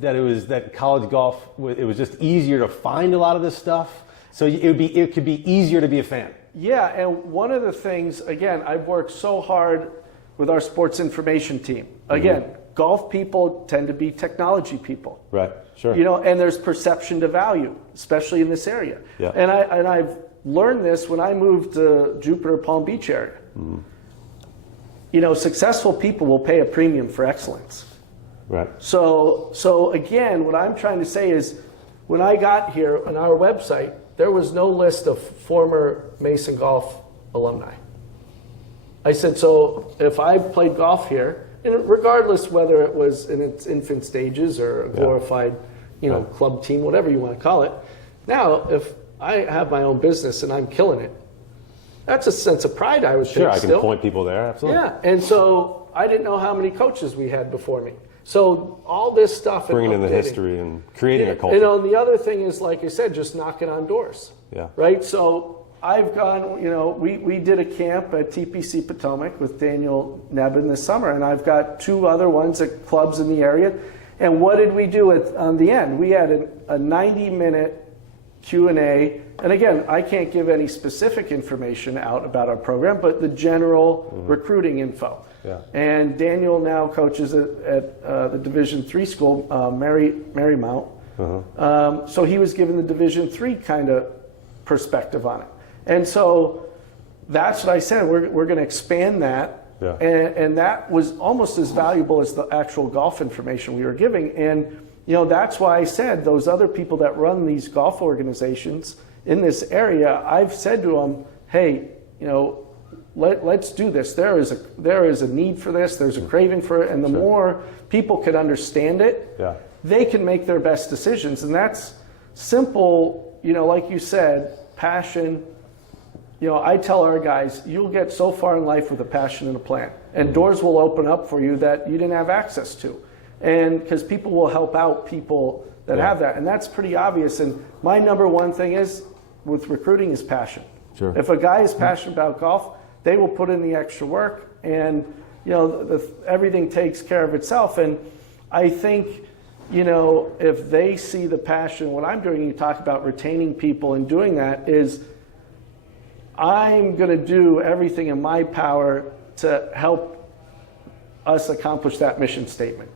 that college golf, it was just easier to find a lot of this stuff. So it could be easier to be a fan. Yeah, and one of the things, again, I've worked so hard with our sports information team. Again, golf people tend to be technology people. Right, sure. And there's perception to value, especially in this area. Yeah. And I've learned this when I moved to Jupiter, Palm Beach area. Mm-hmm. Successful people will pay a premium for excellence. Right. So again, what I'm trying to say is, when I got here on our website, there was no list of former Mason Golf alumni. I said, so if I played golf here, and regardless whether it was in its infant stages or a glorified, club team, whatever you want to call it, now if I have my own business and I'm killing it, that's a sense of pride, I would think. Sure, I can still point people there, absolutely. Yeah, and so I didn't know how many coaches we had before me. So all this stuff, bringing in the history and creating a culture. And the other thing is, like I said, just knocking on doors. Yeah. Right. So I've gone. We did a camp at TPC Potomac with Daniel Nebben this summer, and I've got 2 other ones at clubs in the area. And what did we do on the end? We had a 90-minute Q&A. And again, I can't give any specific information out about our program, but the general recruiting info. Yeah. And Daniel now coaches at the Division III school, Marymount. Uh-huh. So he was given the Division III kind of perspective on it. And so that's what I said. We're going to expand that. Yeah. And that was almost as valuable as the actual golf information we were giving. And that's why I said those other people that run these golf organizations in this area, I've said to them, hey, let's do this. There is a need for this. There's a craving for it. And the more people can understand it, they can make their best decisions. And that's simple, like you said, passion. I tell our guys, you'll get so far in life with a passion and a plan. And doors will open up for you that you didn't have access to. And because people will help out people that have that. And that's pretty obvious. And my number one thing with recruiting is passion. Sure. If a guy is passionate about golf, they will put in the extra work, and everything takes care of itself. And I think if they see the passion, what I'm doing, you talk about retaining people and doing that, is I'm going to do everything in my power to help us accomplish that mission statement,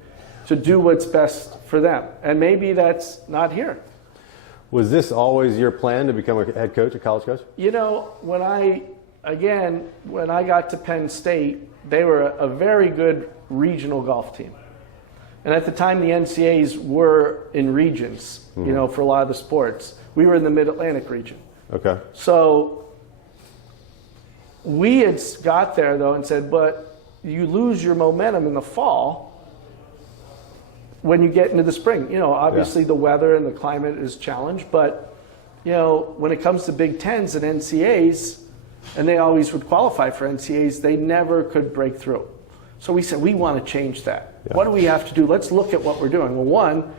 to do what's best for them. And maybe that's not here. Was this always your plan to become a head coach, a college coach? When I got to Penn State, they were a very good regional golf team. And at the time, the NCAAs were in regions, for a lot of the sports. We were in the Mid-Atlantic region. Okay. So we had got there, though, and said, but you lose your momentum in the fall when you get into the spring. Obviously the weather and the climate is challenged, but, when it comes to Big Tens and NCAAs, and they always would qualify for NCAAs, they never could break through. So we said, we want to change that. Yeah. What do we have to do? Let's look at what we're doing. Well, one,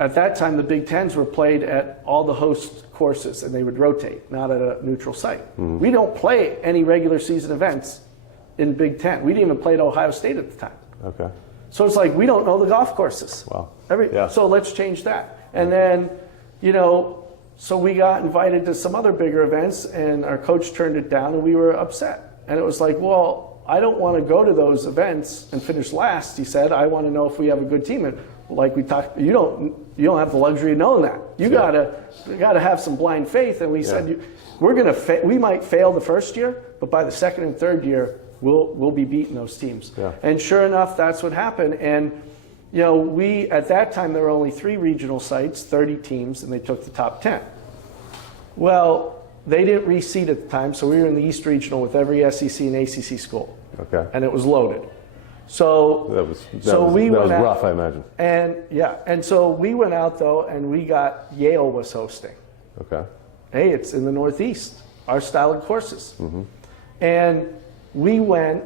at that time, the Big Tens were played at all the host courses, and they would rotate, not at a neutral site. Mm-hmm. We don't play any regular season events in Big Ten. We didn't even play at Ohio State at the time. Okay. So it's like, we don't know the golf courses. Wow. So let's change that. And then, so we got invited to some other bigger events, and our coach turned it down, and we were upset. And it was like, well, I don't want to go to those events and finish last. He said, I want to know if we have a good team. And like we talked, you don't have the luxury of knowing that. You gotta have some blind faith. And we said, we might fail the first year, but by the second and third year, we'll be beating those teams. Yeah. And sure enough, that's what happened. And we at that time there were only 3 regional sites, 30 teams, and they took the top 10. Well, they didn't reseed at the time, so we were in the East Regional with every SEC and ACC school. Okay. And it was loaded. So that was rough, I imagine. And so we went out though, and we got Yale was hosting. Okay. Hey, it's in the Northeast, our style of courses. Mm-hmm. And we went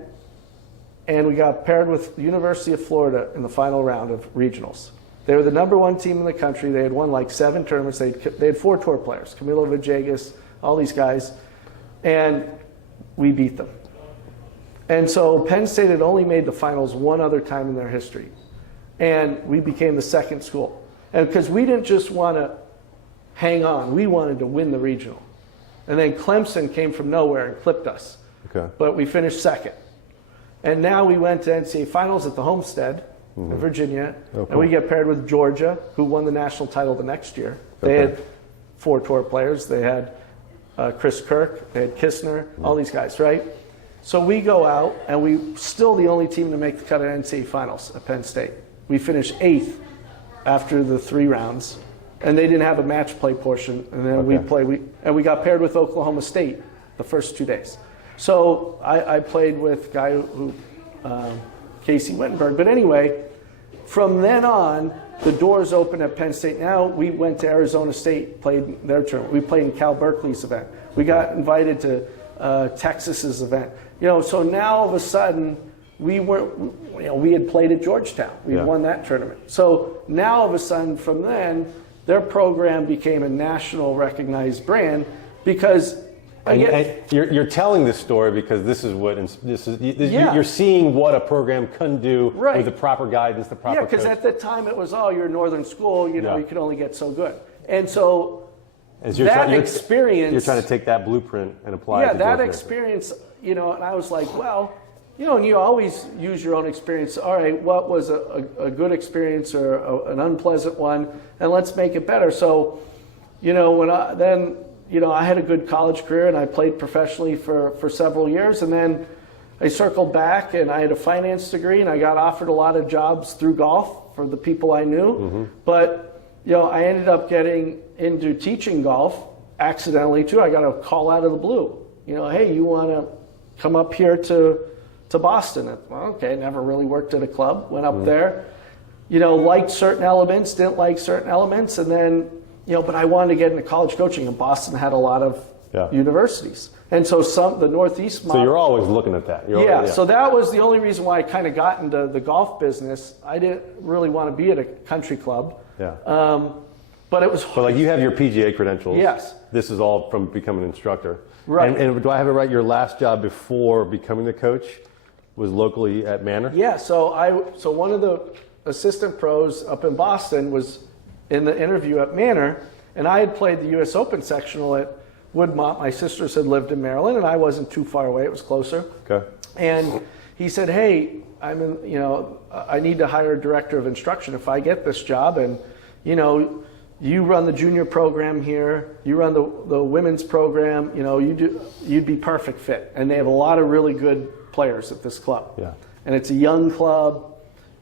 and we got paired with the University of Florida in the final round of regionals. They were the #1 team in the country. They had won like 7 tournaments. They had 4 tour players, Camilo Villegas, all these guys, and we beat them. And so Penn State had only made the finals 1 other time in their history. And we became the 2nd school. And because we didn't just want to hang on, we wanted to win the regional. And then Clemson came from nowhere and clipped us. Okay. But we finished 2nd. And now we went to NCAA finals at the Homestead in Virginia. Oh, cool. And we get paired with Georgia, who won the national title the next year. They had 4 tour players. They had Chris Kirk, they had Kistner, all these guys, right? So we go out, and we still the only team to make the cut at NCAA finals at Penn State. We finished 8th after the 3 rounds, and they didn't have a match play portion. And then we got paired with Oklahoma State the first 2 days. So I played with a guy who Casey Wittenberg. But anyway, from then on, the doors opened at Penn State. Now we went to Arizona State, played their tournament. We played in Cal Berkeley's event. We got invited to Texas's event. So now all of a sudden we had played at Georgetown. We won that tournament. So now all of a sudden from then, their program became a national recognized brand because. And you're telling this story because you're seeing what a program can do with the proper guidance, the proper. Yeah, because at the time it was you're a northern school, you could only get so good, and so experience. You're trying to take that blueprint and apply it. Yeah, that experience, and I was like, well, and you always use your own experience. All right, what was a good experience or an unpleasant one, and let's make it better. So, I had a good college career and I played professionally for several years, and then I circled back and I had a finance degree and I got offered a lot of jobs through golf for the people I knew. Mm-hmm. But I ended up getting into teaching golf accidentally too. I got a call out of the blue. Hey, you want to come up here to Boston? Okay, never really worked at a club. Went up there. Liked certain elements, didn't like certain elements, and then. But I wanted to get into college coaching, and Boston had a lot of universities. And so the Northeast model. So you're always looking at that. So that was the only reason why I kind of got into the golf business. I didn't really want to be at a country club. Yeah. But it was hard. But like you have your PGA credentials. Yes. This is all from becoming an instructor. Right. And do I have it right? Your last job before becoming the coach was locally at Manor? Yeah. So one of the assistant pros up in Boston was in the interview at Manor, and I had played the U.S. Open sectional at Woodmont. My sisters had lived in Maryland, and I wasn't too far away. It was closer. Okay. And he said, "Hey, I need to hire a director of instruction if I get this job, and you run the junior program here, you run the women's program. You'd be perfect fit, and they have a lot of really good players at this club. Yeah. And it's a young club.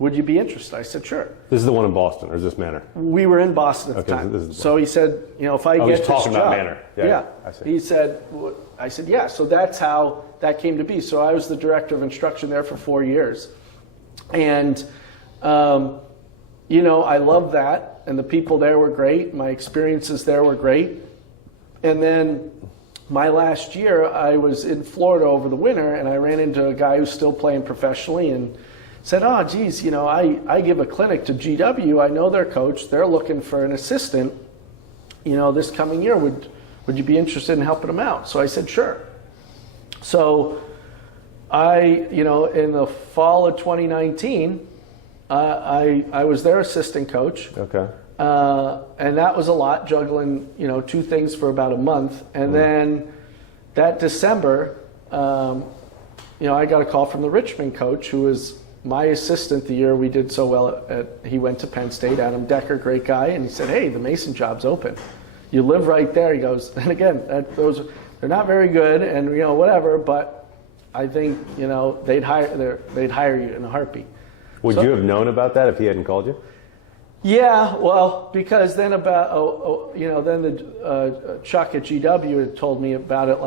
Would you be interested?" I said, "Sure." This is the one in Boston, or is this Manor? We were in Boston at the time. So he said, if I get this job. He's talking about Manor. Yeah. I see. He said, I said, yeah. So that's how that came to be. So I was the director of instruction there for 4 years. And, I loved that. And the people there were great. My experiences there were great. And then my last year, I was in Florida over the winter, and I ran into a guy who's still playing professionally and said, "Oh, geez, I give a clinic to GW. I know their coach. They're looking for an assistant, this coming year. Would you be interested in helping them out?" So I said, "Sure." So in the fall of 2019, I was their assistant coach. Okay. And that was a lot, juggling, 2 things for about a month. And then that December, I got a call from the Richmond coach, who was my assistant the year we did so well he went to Penn State, Adam Decker, great guy, and he said, hey, the Mason job's open. You live right there. He goes, and again, they're not very good, and whatever, but I think they'd hire you in a heartbeat. Would you have known about that if he hadn't called you? Yeah, well, because then then the Chuck at GW had told me about it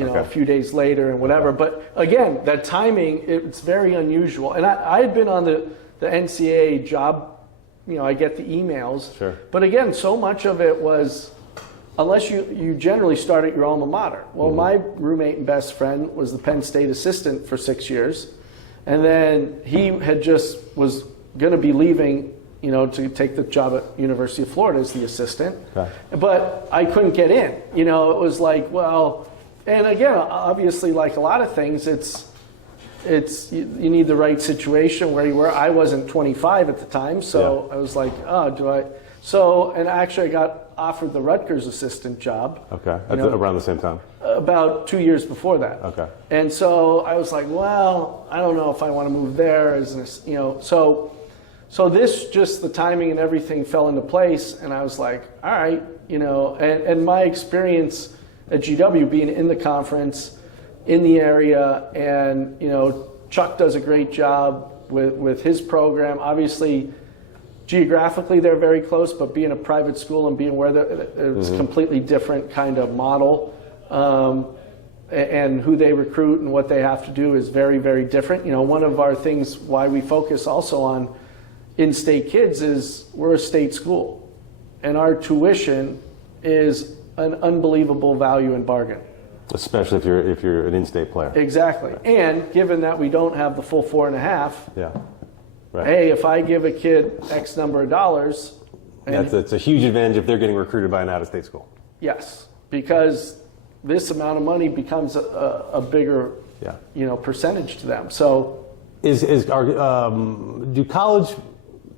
a few days later and whatever. Okay. But again, that timing, it's very unusual. And I had been on the NCAA job, I get the emails. Sure. But again, so much of it was, unless you generally start at your alma mater. Well, my roommate and best friend was the Penn State assistant for 6 years. And then he was going to be leaving to take the job at University of Florida as the assistant. Okay. But I couldn't get in. It was like, well, and again, obviously, like a lot of things, you need the right situation where you were. I wasn't 25 at the time, so I was like, oh, do I? So, and actually I got offered the Rutgers assistant job. Okay, around the same time. About 2 years before that. Okay. And so I was like, well, I don't know if I want to move there, So the timing and everything fell into place, and I was like, all right, and my experience at GW being in the conference, in the area, and, Chuck does a great job with his program. Obviously, geographically, they're very close, but being a private school and being where it's a completely different kind of model, and who they recruit and what they have to do is very, very different. One of our things why we focus also on in-state kids is we're a state school, and our tuition is an unbelievable value and bargain. Especially if you're an in-state player. Exactly. And given that we don't have the full 4.5, Yeah. Right. hey, if I give a kid X number of dollars, That's a huge advantage if they're getting recruited by an out-of-state school. yes, because this amount of money becomes a bigger percentage to them. So Do college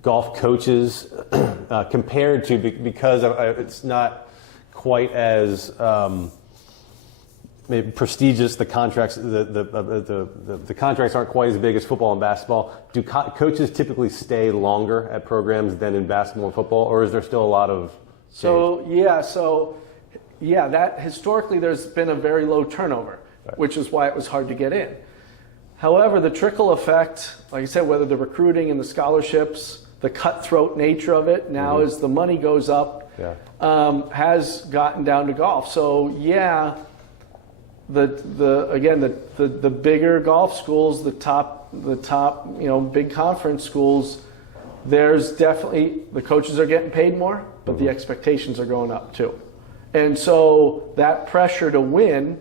golf coaches compared to, because it's not quite as maybe prestigious, the contracts the contracts aren't quite as big as football and basketball. Do coaches typically stay longer at programs than in basketball and football, or is there still a lot of that historically there's been a very low turnover, which is why it was hard to get in. However, the trickle effect, like I said, whether the recruiting and the scholarships, the cutthroat nature of it now as the money goes up, has gotten down to golf. So the bigger golf schools, the top big conference schools, there's definitely, the coaches are getting paid more, but the expectations are going up too. And so that pressure to win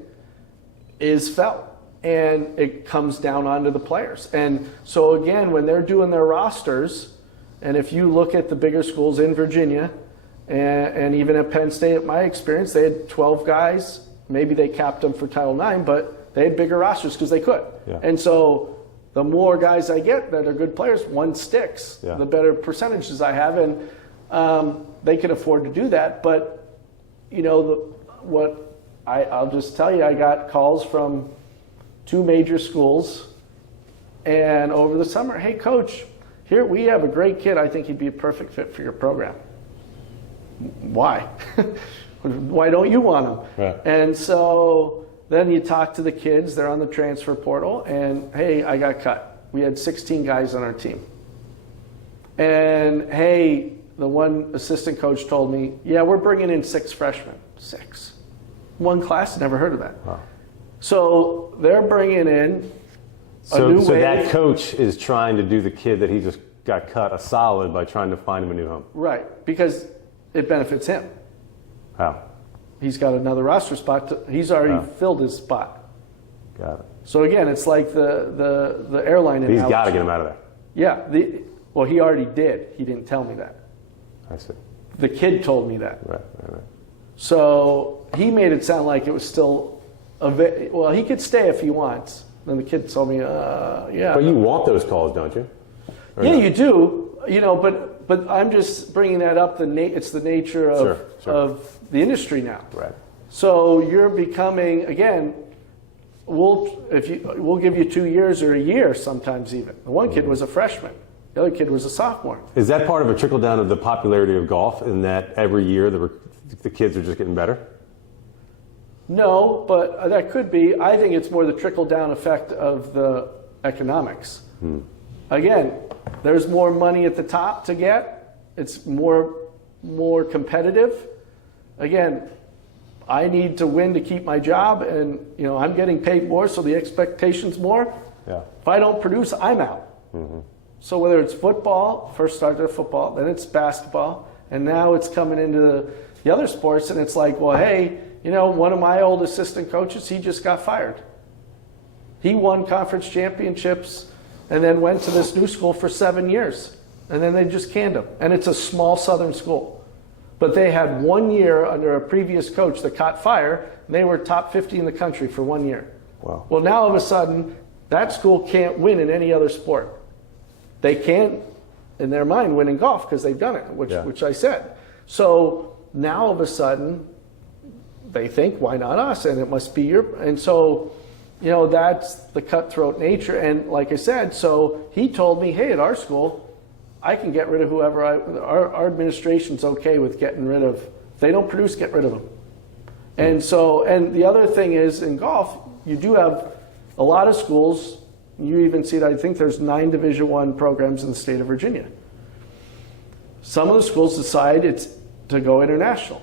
is felt, and it comes down onto the players. And so again, when they're doing their rosters, and if you look at the bigger schools in Virginia, and even at Penn State, at my experience, they had 12 guys. Maybe they capped them for Title IX, but they had bigger rosters because they could. Yeah. And so the more guys I get that are good players, one sticks, the better percentages I have. And they can afford to do that. But, I'll just tell you, I got calls from 2 major schools, and over the summer, hey, coach, here we have a great kid. I think he'd be a perfect fit for your program. Why? Why don't you want him? Right. And so then you talk to the kids. They're on the transfer portal, and hey, I got cut. We had 16 guys on our team. And hey, the one assistant coach told me, yeah, we're bringing in 6 freshmen. 6. One class, never heard of that. Wow. So they're bringing in a new way. So that coach is trying to do the kid that he just got cut a solid by trying to find him a new home. Right, because it benefits him. How? He's got another roster spot. He's already filled his spot. Got it. So again, it's like the airline analogy. He's got to get him out of there. Yeah. Well, he already did. He didn't tell me that. I see. The kid told me that. Right. So he made it sound like it was still well, he could stay if he wants. Then the kid told me, yeah. But you want those calls, don't you? Or yeah, no? you do. But I'm just bringing that up. It's the nature of the industry now. Right. So you're becoming, again, we'll give you 2 years or a year sometimes even. The one kid was a freshman. The other kid was a sophomore. Is that part of a trickle down of the popularity of golf in that every year the kids are just getting better? No, but that could be. I think it's more the trickle down effect of the economics. Again, there's more money at the top to get. It's more competitive. Again, I need to win to keep my job, and I'm getting paid more, so the expectation's more. Yeah. If I don't produce, I'm out. So whether it's football, first started with football, then it's basketball, and now it's coming into the other sports, and it's like, well, hey, one of my old assistant coaches, he just got fired. He won conference championships and then went to this new school for 7 years, and then they just canned him. And it's a small southern school. But they had 1 year under a previous coach that caught fire, and they were top 50 in the country for 1 year. Wow. Well, now all of a sudden, that school can't win in any other sport. They can't, in their mind, win in golf because they've done it, which I said. So now all of a sudden, they think, why not us? And it must be and so, that's the cutthroat nature. And like I said, so he told me, hey, at our school, I can get rid of whoever our administration's okay with getting rid of. If they don't produce, get rid of them. And so, and the other thing is in golf, you do have a lot of schools. You even see that I think there's 9 Division I programs in the state of Virginia. Some of the schools decide to go international.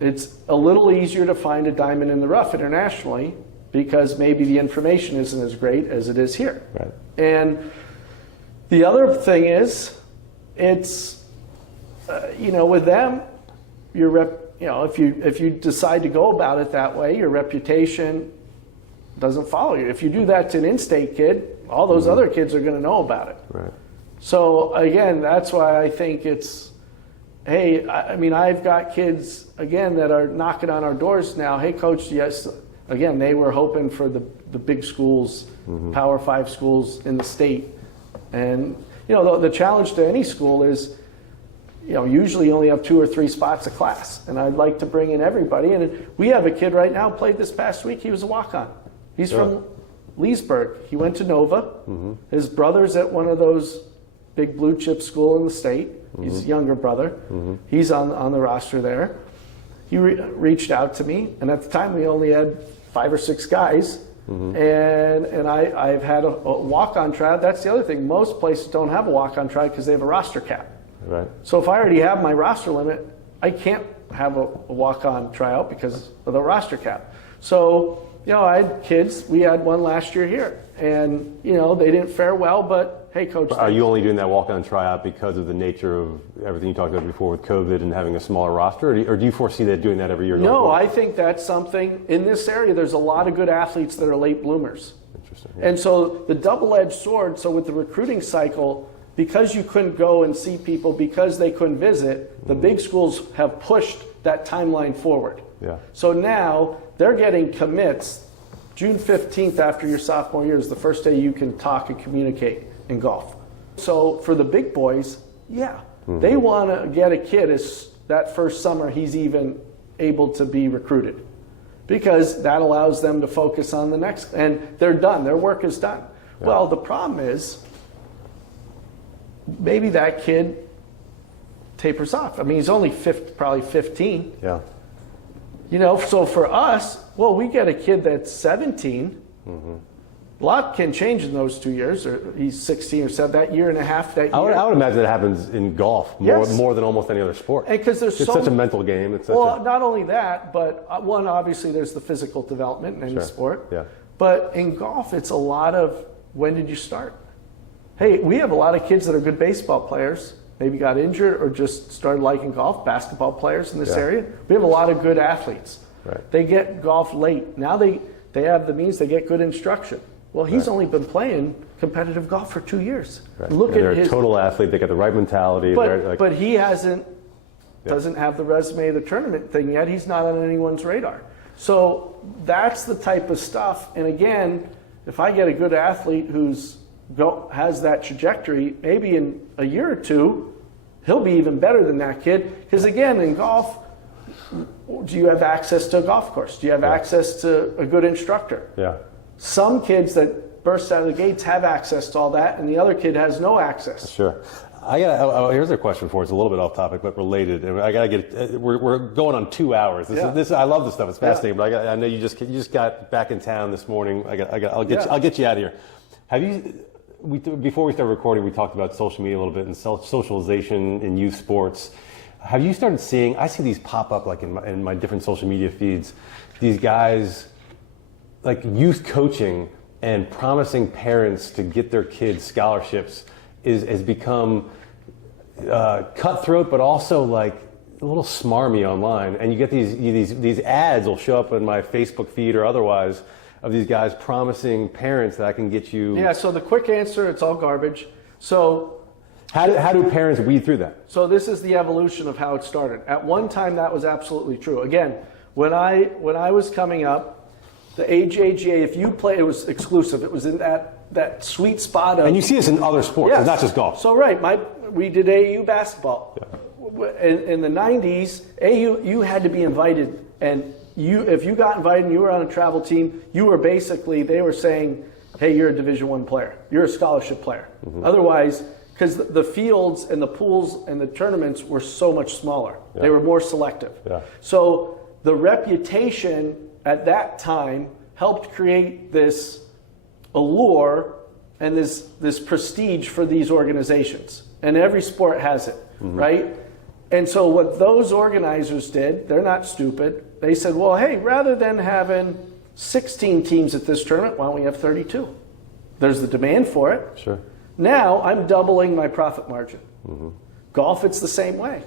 It's a little easier to find a diamond in the rough internationally because maybe the information isn't as great as it is here. Right. And the other thing is, it's with them, if you decide to go about it that way, your reputation doesn't follow you. If you do that to an in-state kid, all those other kids are going to know about it. Right. So again, that's why I think it's, hey, I've got kids again that are knocking on our doors now. Hey, coach, yes. Again, they were hoping for the big schools, Power 5 schools in the state, and the challenge to any school is, usually you only have 2 or 3 spots a class, and I'd like to bring in everybody. And we have a kid right now played this past week. He was a walk-on. He's from Leesburg. He went to Nova. His brother's at one of those big blue chip school in the state. He's a younger brother. He's on the roster there. He reached out to me, and at the time we only had 5 or 6 guys. And I've had a walk-on tryout. That's the other thing. Most places don't have a walk-on tryout because they have a roster cap. Right. So if I already have my roster limit, I can't have a walk-on tryout because of the roster cap. So, I had kids. We had one last year here. And, they didn't fare well, but hey, coach. Are you only doing that walk-on tryout because of the nature of everything you talked about before with COVID and having a smaller roster? Or do you foresee that doing that every year? No, I think that's something. In this area, there's a lot of good athletes that are late bloomers. Interesting. Yeah. And so the double-edged sword, so with the recruiting cycle, because you couldn't go and see people, because they couldn't visit, the big schools have pushed that timeline forward. Yeah. So now they're getting commits. June 15th after your sophomore year is the first day you can talk and communicate in golf. So for the big boys, they want to get a kid as that first summer he's even able to be recruited, because that allows them to focus on the next, and they're done. Their work is done. Yeah. Well, the problem is maybe that kid tapers off. He's only probably 15. Yeah. So for us, we get a kid that's 17. A lot can change in those 2 years, or he's 16 or 7, that year and a half, that year. I would imagine it happens in golf more than almost any other sport. And because it's such a mental game. Not only that, but one, obviously there's the physical development in any sport. Yeah. But in golf, it's a lot of, when did you start? Hey, we have a lot of kids that are good baseball players, maybe got injured or just started liking golf, basketball players in this area. We have a lot of good athletes. Right. They get golf late. Now they have the means, they get good instruction. Well, he's only been playing competitive golf for 2 years. Right. Look at they're his a total athlete. They got the right mentality. But he doesn't have the resume of the tournament thing yet. He's not on anyone's radar. So that's the type of stuff. And again, if I get a good athlete has that trajectory, maybe in a year or two, he'll be even better than that kid. Because again, in golf, do you have access to a golf course? Do you have access to a good instructor? Yeah. some kids that burst out of the gates have access to all that, and the other kid has no access. Sure. Here's a question for you. It's a little bit off topic, but related. And I gotta get. We're going on 2 hours. This I love this stuff. It's fascinating. But I know you just got back in town this morning. I'll get you out of here. Have you? Before we started recording, we talked about social media a little bit and socialization in youth sports. Have you started seeing? I see these pop up like in my different social media feeds. These guys, like youth coaching and promising parents to get their kids scholarships has become cutthroat, but also like a little smarmy online. And you get these ads will show up in my Facebook feed or otherwise of these guys promising parents that I can get you. Yeah. So the quick answer, it's all garbage. So how do parents weed through that? So this is the evolution of how it started. At one time, that was absolutely true. Again, when I was coming up, the AJGA, if you play, it was exclusive. It was in that sweet spot of. And you see this in other sports, yes. It's not just golf. So we did AAU basketball. Yeah. In the 90s, AAU, you had to be invited, and if you got invited and you were on a travel team, you were basically, they were saying, hey, you're a Division I player. You're a scholarship player. Mm-hmm. Otherwise, because the fields and the pools and the tournaments were so much smaller. Yeah. They were more selective. Yeah. So the reputation at that time helped create this allure and this prestige for these organizations. And every sport has it, mm-hmm. right? And so what those organizers did, they're not stupid. They said, well, hey, rather than having 16 teams at this tournament, why don't we have 32? There's the demand for it. Sure. Now I'm doubling my profit margin. Mm-hmm. Golf, it's the same way.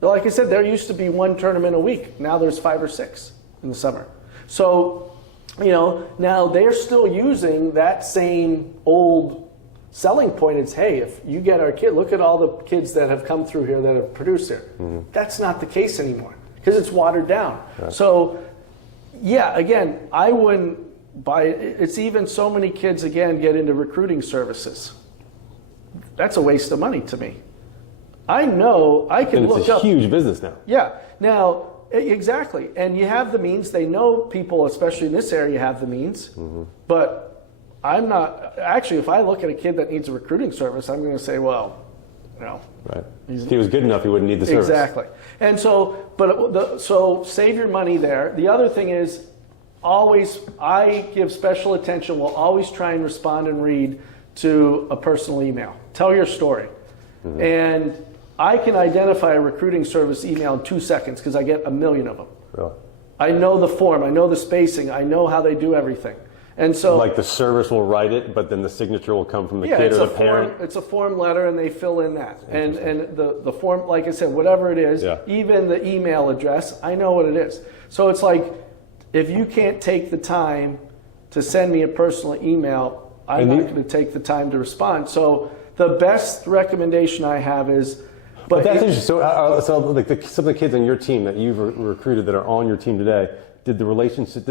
Like I said, there used to be one tournament a week. Now there's 5 or 6 in the summer. So, now they're still using that same old selling point. It's, hey, if you get our kid, look at all the kids that have come through here that have produced here. Mm-hmm. That's not the case anymore because it's watered down. Right. So, yeah, again, I wouldn't buy it. It's even so many kids, again, get into recruiting services. That's a waste of money to me. I know I can look up. It's a huge business now. Yeah. Now, exactly. And you have the means. They know people, especially in this area, have the means. Mm-hmm. But I'm not, actually, if I look at a kid that needs a recruiting service, I'm going to say, well, Right. If he was good enough, he wouldn't need the service. Exactly. And so, so save your money there. The other thing is, always, I give special attention, will always try and respond and read to a personal email. Tell your story. Mm-hmm. And I can identify a recruiting service email in 2 seconds because I get 1 million of them. Really? I know the form, I know the spacing, I know how they do everything. And so, like the service will write it, but then the signature will come from the kid or the parent? It's a form letter, and they fill in that. And the form, like I said, whatever it is, even the email address, I know what it is. So it's like, if you can't take the time to send me a personal email, I'm not going to take the time to respond. So the best recommendation I have is... But that's interesting. So like some of the kids on your team that you've recruited that are on your team today, did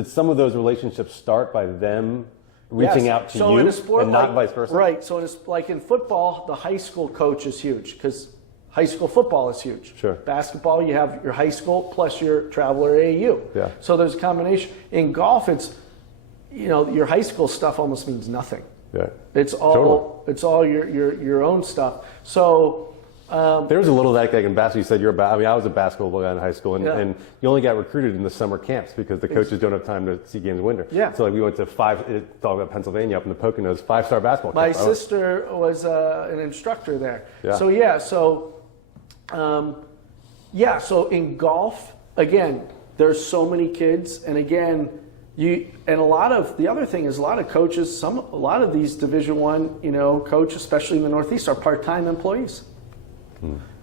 some of those relationships start by them reaching out to you and not vice versa? Right. So like in football, the high school coach is huge because high school football is huge. Sure. Basketball, you have your high school plus your travel or AAU. Yeah. So there's a combination. In golf, it's, your high school stuff almost means nothing. Yeah. It's all your own stuff. So there was a little that in basketball. You said I was a basketball guy in high school, and you only got recruited in the summer camps because the coaches don't have time to see games in winter. Yeah. So like we went to talking about Pennsylvania up in the Poconos, 5-star basketball. My sister was an instructor there. Yeah. So in golf, again, there's so many kids, and again, a lot of coaches, a lot of these Division I, coaches, especially in the Northeast, are part-time employees.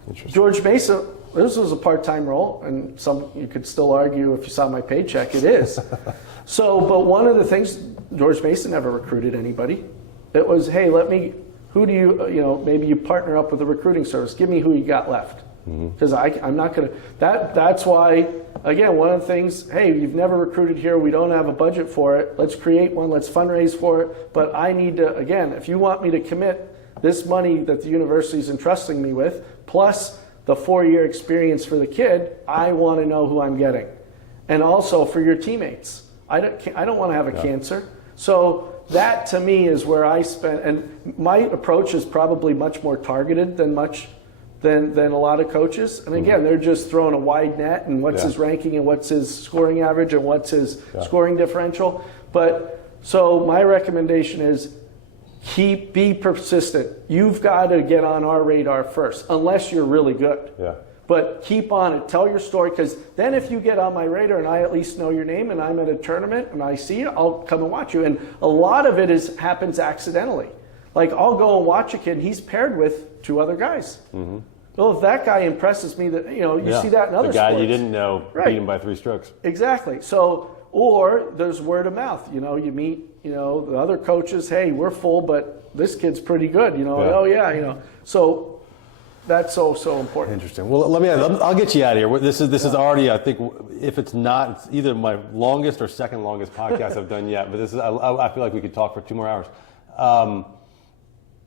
Interesting. George Mesa, this was a part-time role, and you could still argue if you saw my paycheck, it is. But one of the things, George Mesa never recruited anybody. It was, hey, who do you, maybe you partner up with a recruiting service. Give me who you got left. Because I'm not going to, that's why, again, one of the things, hey, you've never recruited here, we don't have a budget for it, let's create one, let's fundraise for it, but I need to, again, if you want me to commit this money that the university is entrusting me with, plus the 4-year experience for the kid, I want to know who I'm getting. And also for your teammates. I don't want to have a cancer. So that to me is where I spend, and my approach is probably much more targeted than a lot of coaches. And again, they're just throwing a wide net and what's his ranking and what's his scoring average and what's his scoring differential. But so my recommendation is be persistent. You've got to get on our radar first, unless you're really good. Yeah. But keep on it. Tell your story, because then if you get on my radar and I at least know your name and I'm at a tournament and I see you, I'll come and watch you. And a lot of it happens accidentally. Like I'll go and watch a kid and he's paired with 2 other guys. Mm-hmm. Well, if that guy impresses me, that you see that in other sports. The guy you didn't know beat him by 3 strokes. Exactly. So, or there's word of mouth. You meet the other coaches. Hey, we're full, but this kid's pretty good. So. That's so important. Interesting. Well, I'll get you out of here. This is already, I think, if it's not, it's either my longest or second longest podcast I've done yet. But I feel like we could talk for 2 more hours.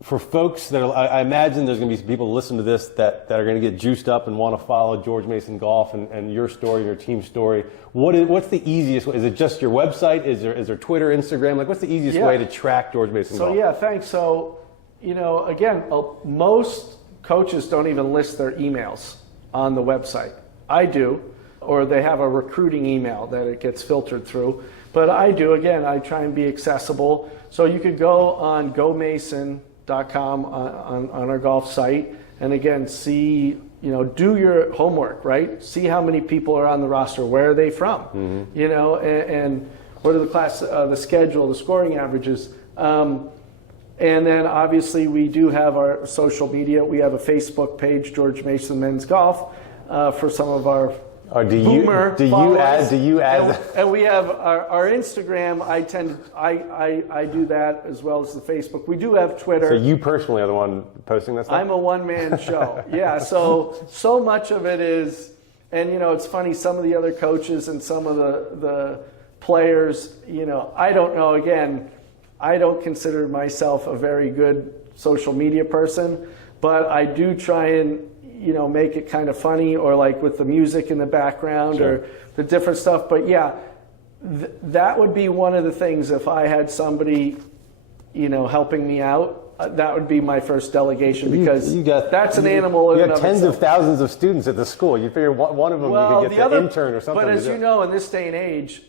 For folks that I imagine there's going to be people listen to this that are going to get juiced up and want to follow George Mason Golf and your story, your team's story. What's the easiest way? Is it just your website? Is there Twitter, Instagram? Like, what's the easiest way to track George Mason Golf? So thanks. So again, most coaches don't even list their emails on the website. I do, or they have a recruiting email that it gets filtered through. But I do, again, I try and be accessible. So you could go on gomason.com on our golf site and again, see, do your homework, right? See how many people are on the roster. Where are they from? Mm-hmm. And what are the schedule, the scoring averages. And then obviously we do have our social media. We have a Facebook page, George Mason Men's Golf, for some of our boomer followers. Do you add? And we have our Instagram. I do that as well as the Facebook. We do have Twitter. So you personally are the one posting that stuff? I'm a one-man show. Yeah. So much of it is, and it's funny. Some of the other coaches and some of the players. I don't know. Again. I don't consider myself a very good social media person, but I do try and, make it kind of funny or like with the music in the background or the different stuff. But that would be one of the things if I had somebody, helping me out, that would be my first delegation because that's an animal in and of itself. You have tens of thousands of students at the school. You figure one of them you could get the intern or something. But as you know, in this day and age,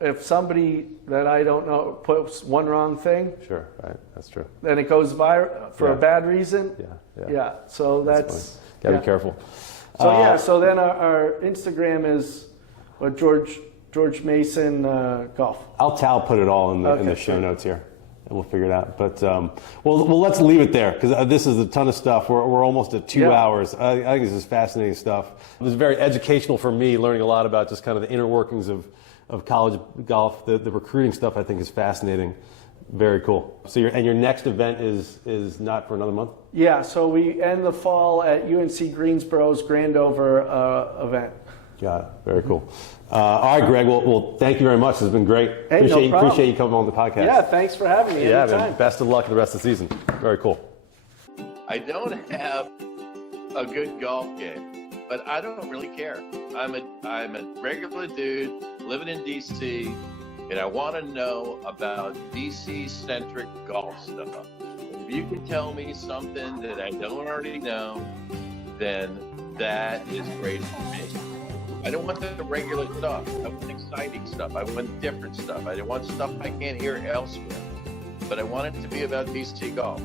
if somebody that I don't know puts one wrong thing, sure, right, that's true. Then it goes viral for a bad reason. Yeah. So that's gotta be careful. So so then our Instagram is George Mason Golf. I'll put it all in the show notes here, and we'll figure it out. But well, let's leave it there because this is a ton of stuff. We're almost at 2 hours. I think this is fascinating stuff. It was very educational for me, learning a lot about just kind of the inner workings of college golf. The recruiting stuff I think is fascinating. Very cool. So your next event is not for another month? Yeah, so we end the fall at UNC Greensboro's Grandover event. Got it. Very cool. All right, Greg. Well, thank you very much. It's been great. Hey, appreciate you coming on the podcast. Yeah, thanks for having me. Yeah, man. Best of luck the rest of the season. Very cool. I don't have a good golf game, but I don't really care. I'm a regular dude living in DC, and I want to know about DC-centric golf stuff. If you can tell me something that I don't already know, then that is great for me. I don't want the regular stuff. I want exciting stuff. I want different stuff. I want stuff I can't hear elsewhere. But I want it to be about DC golf.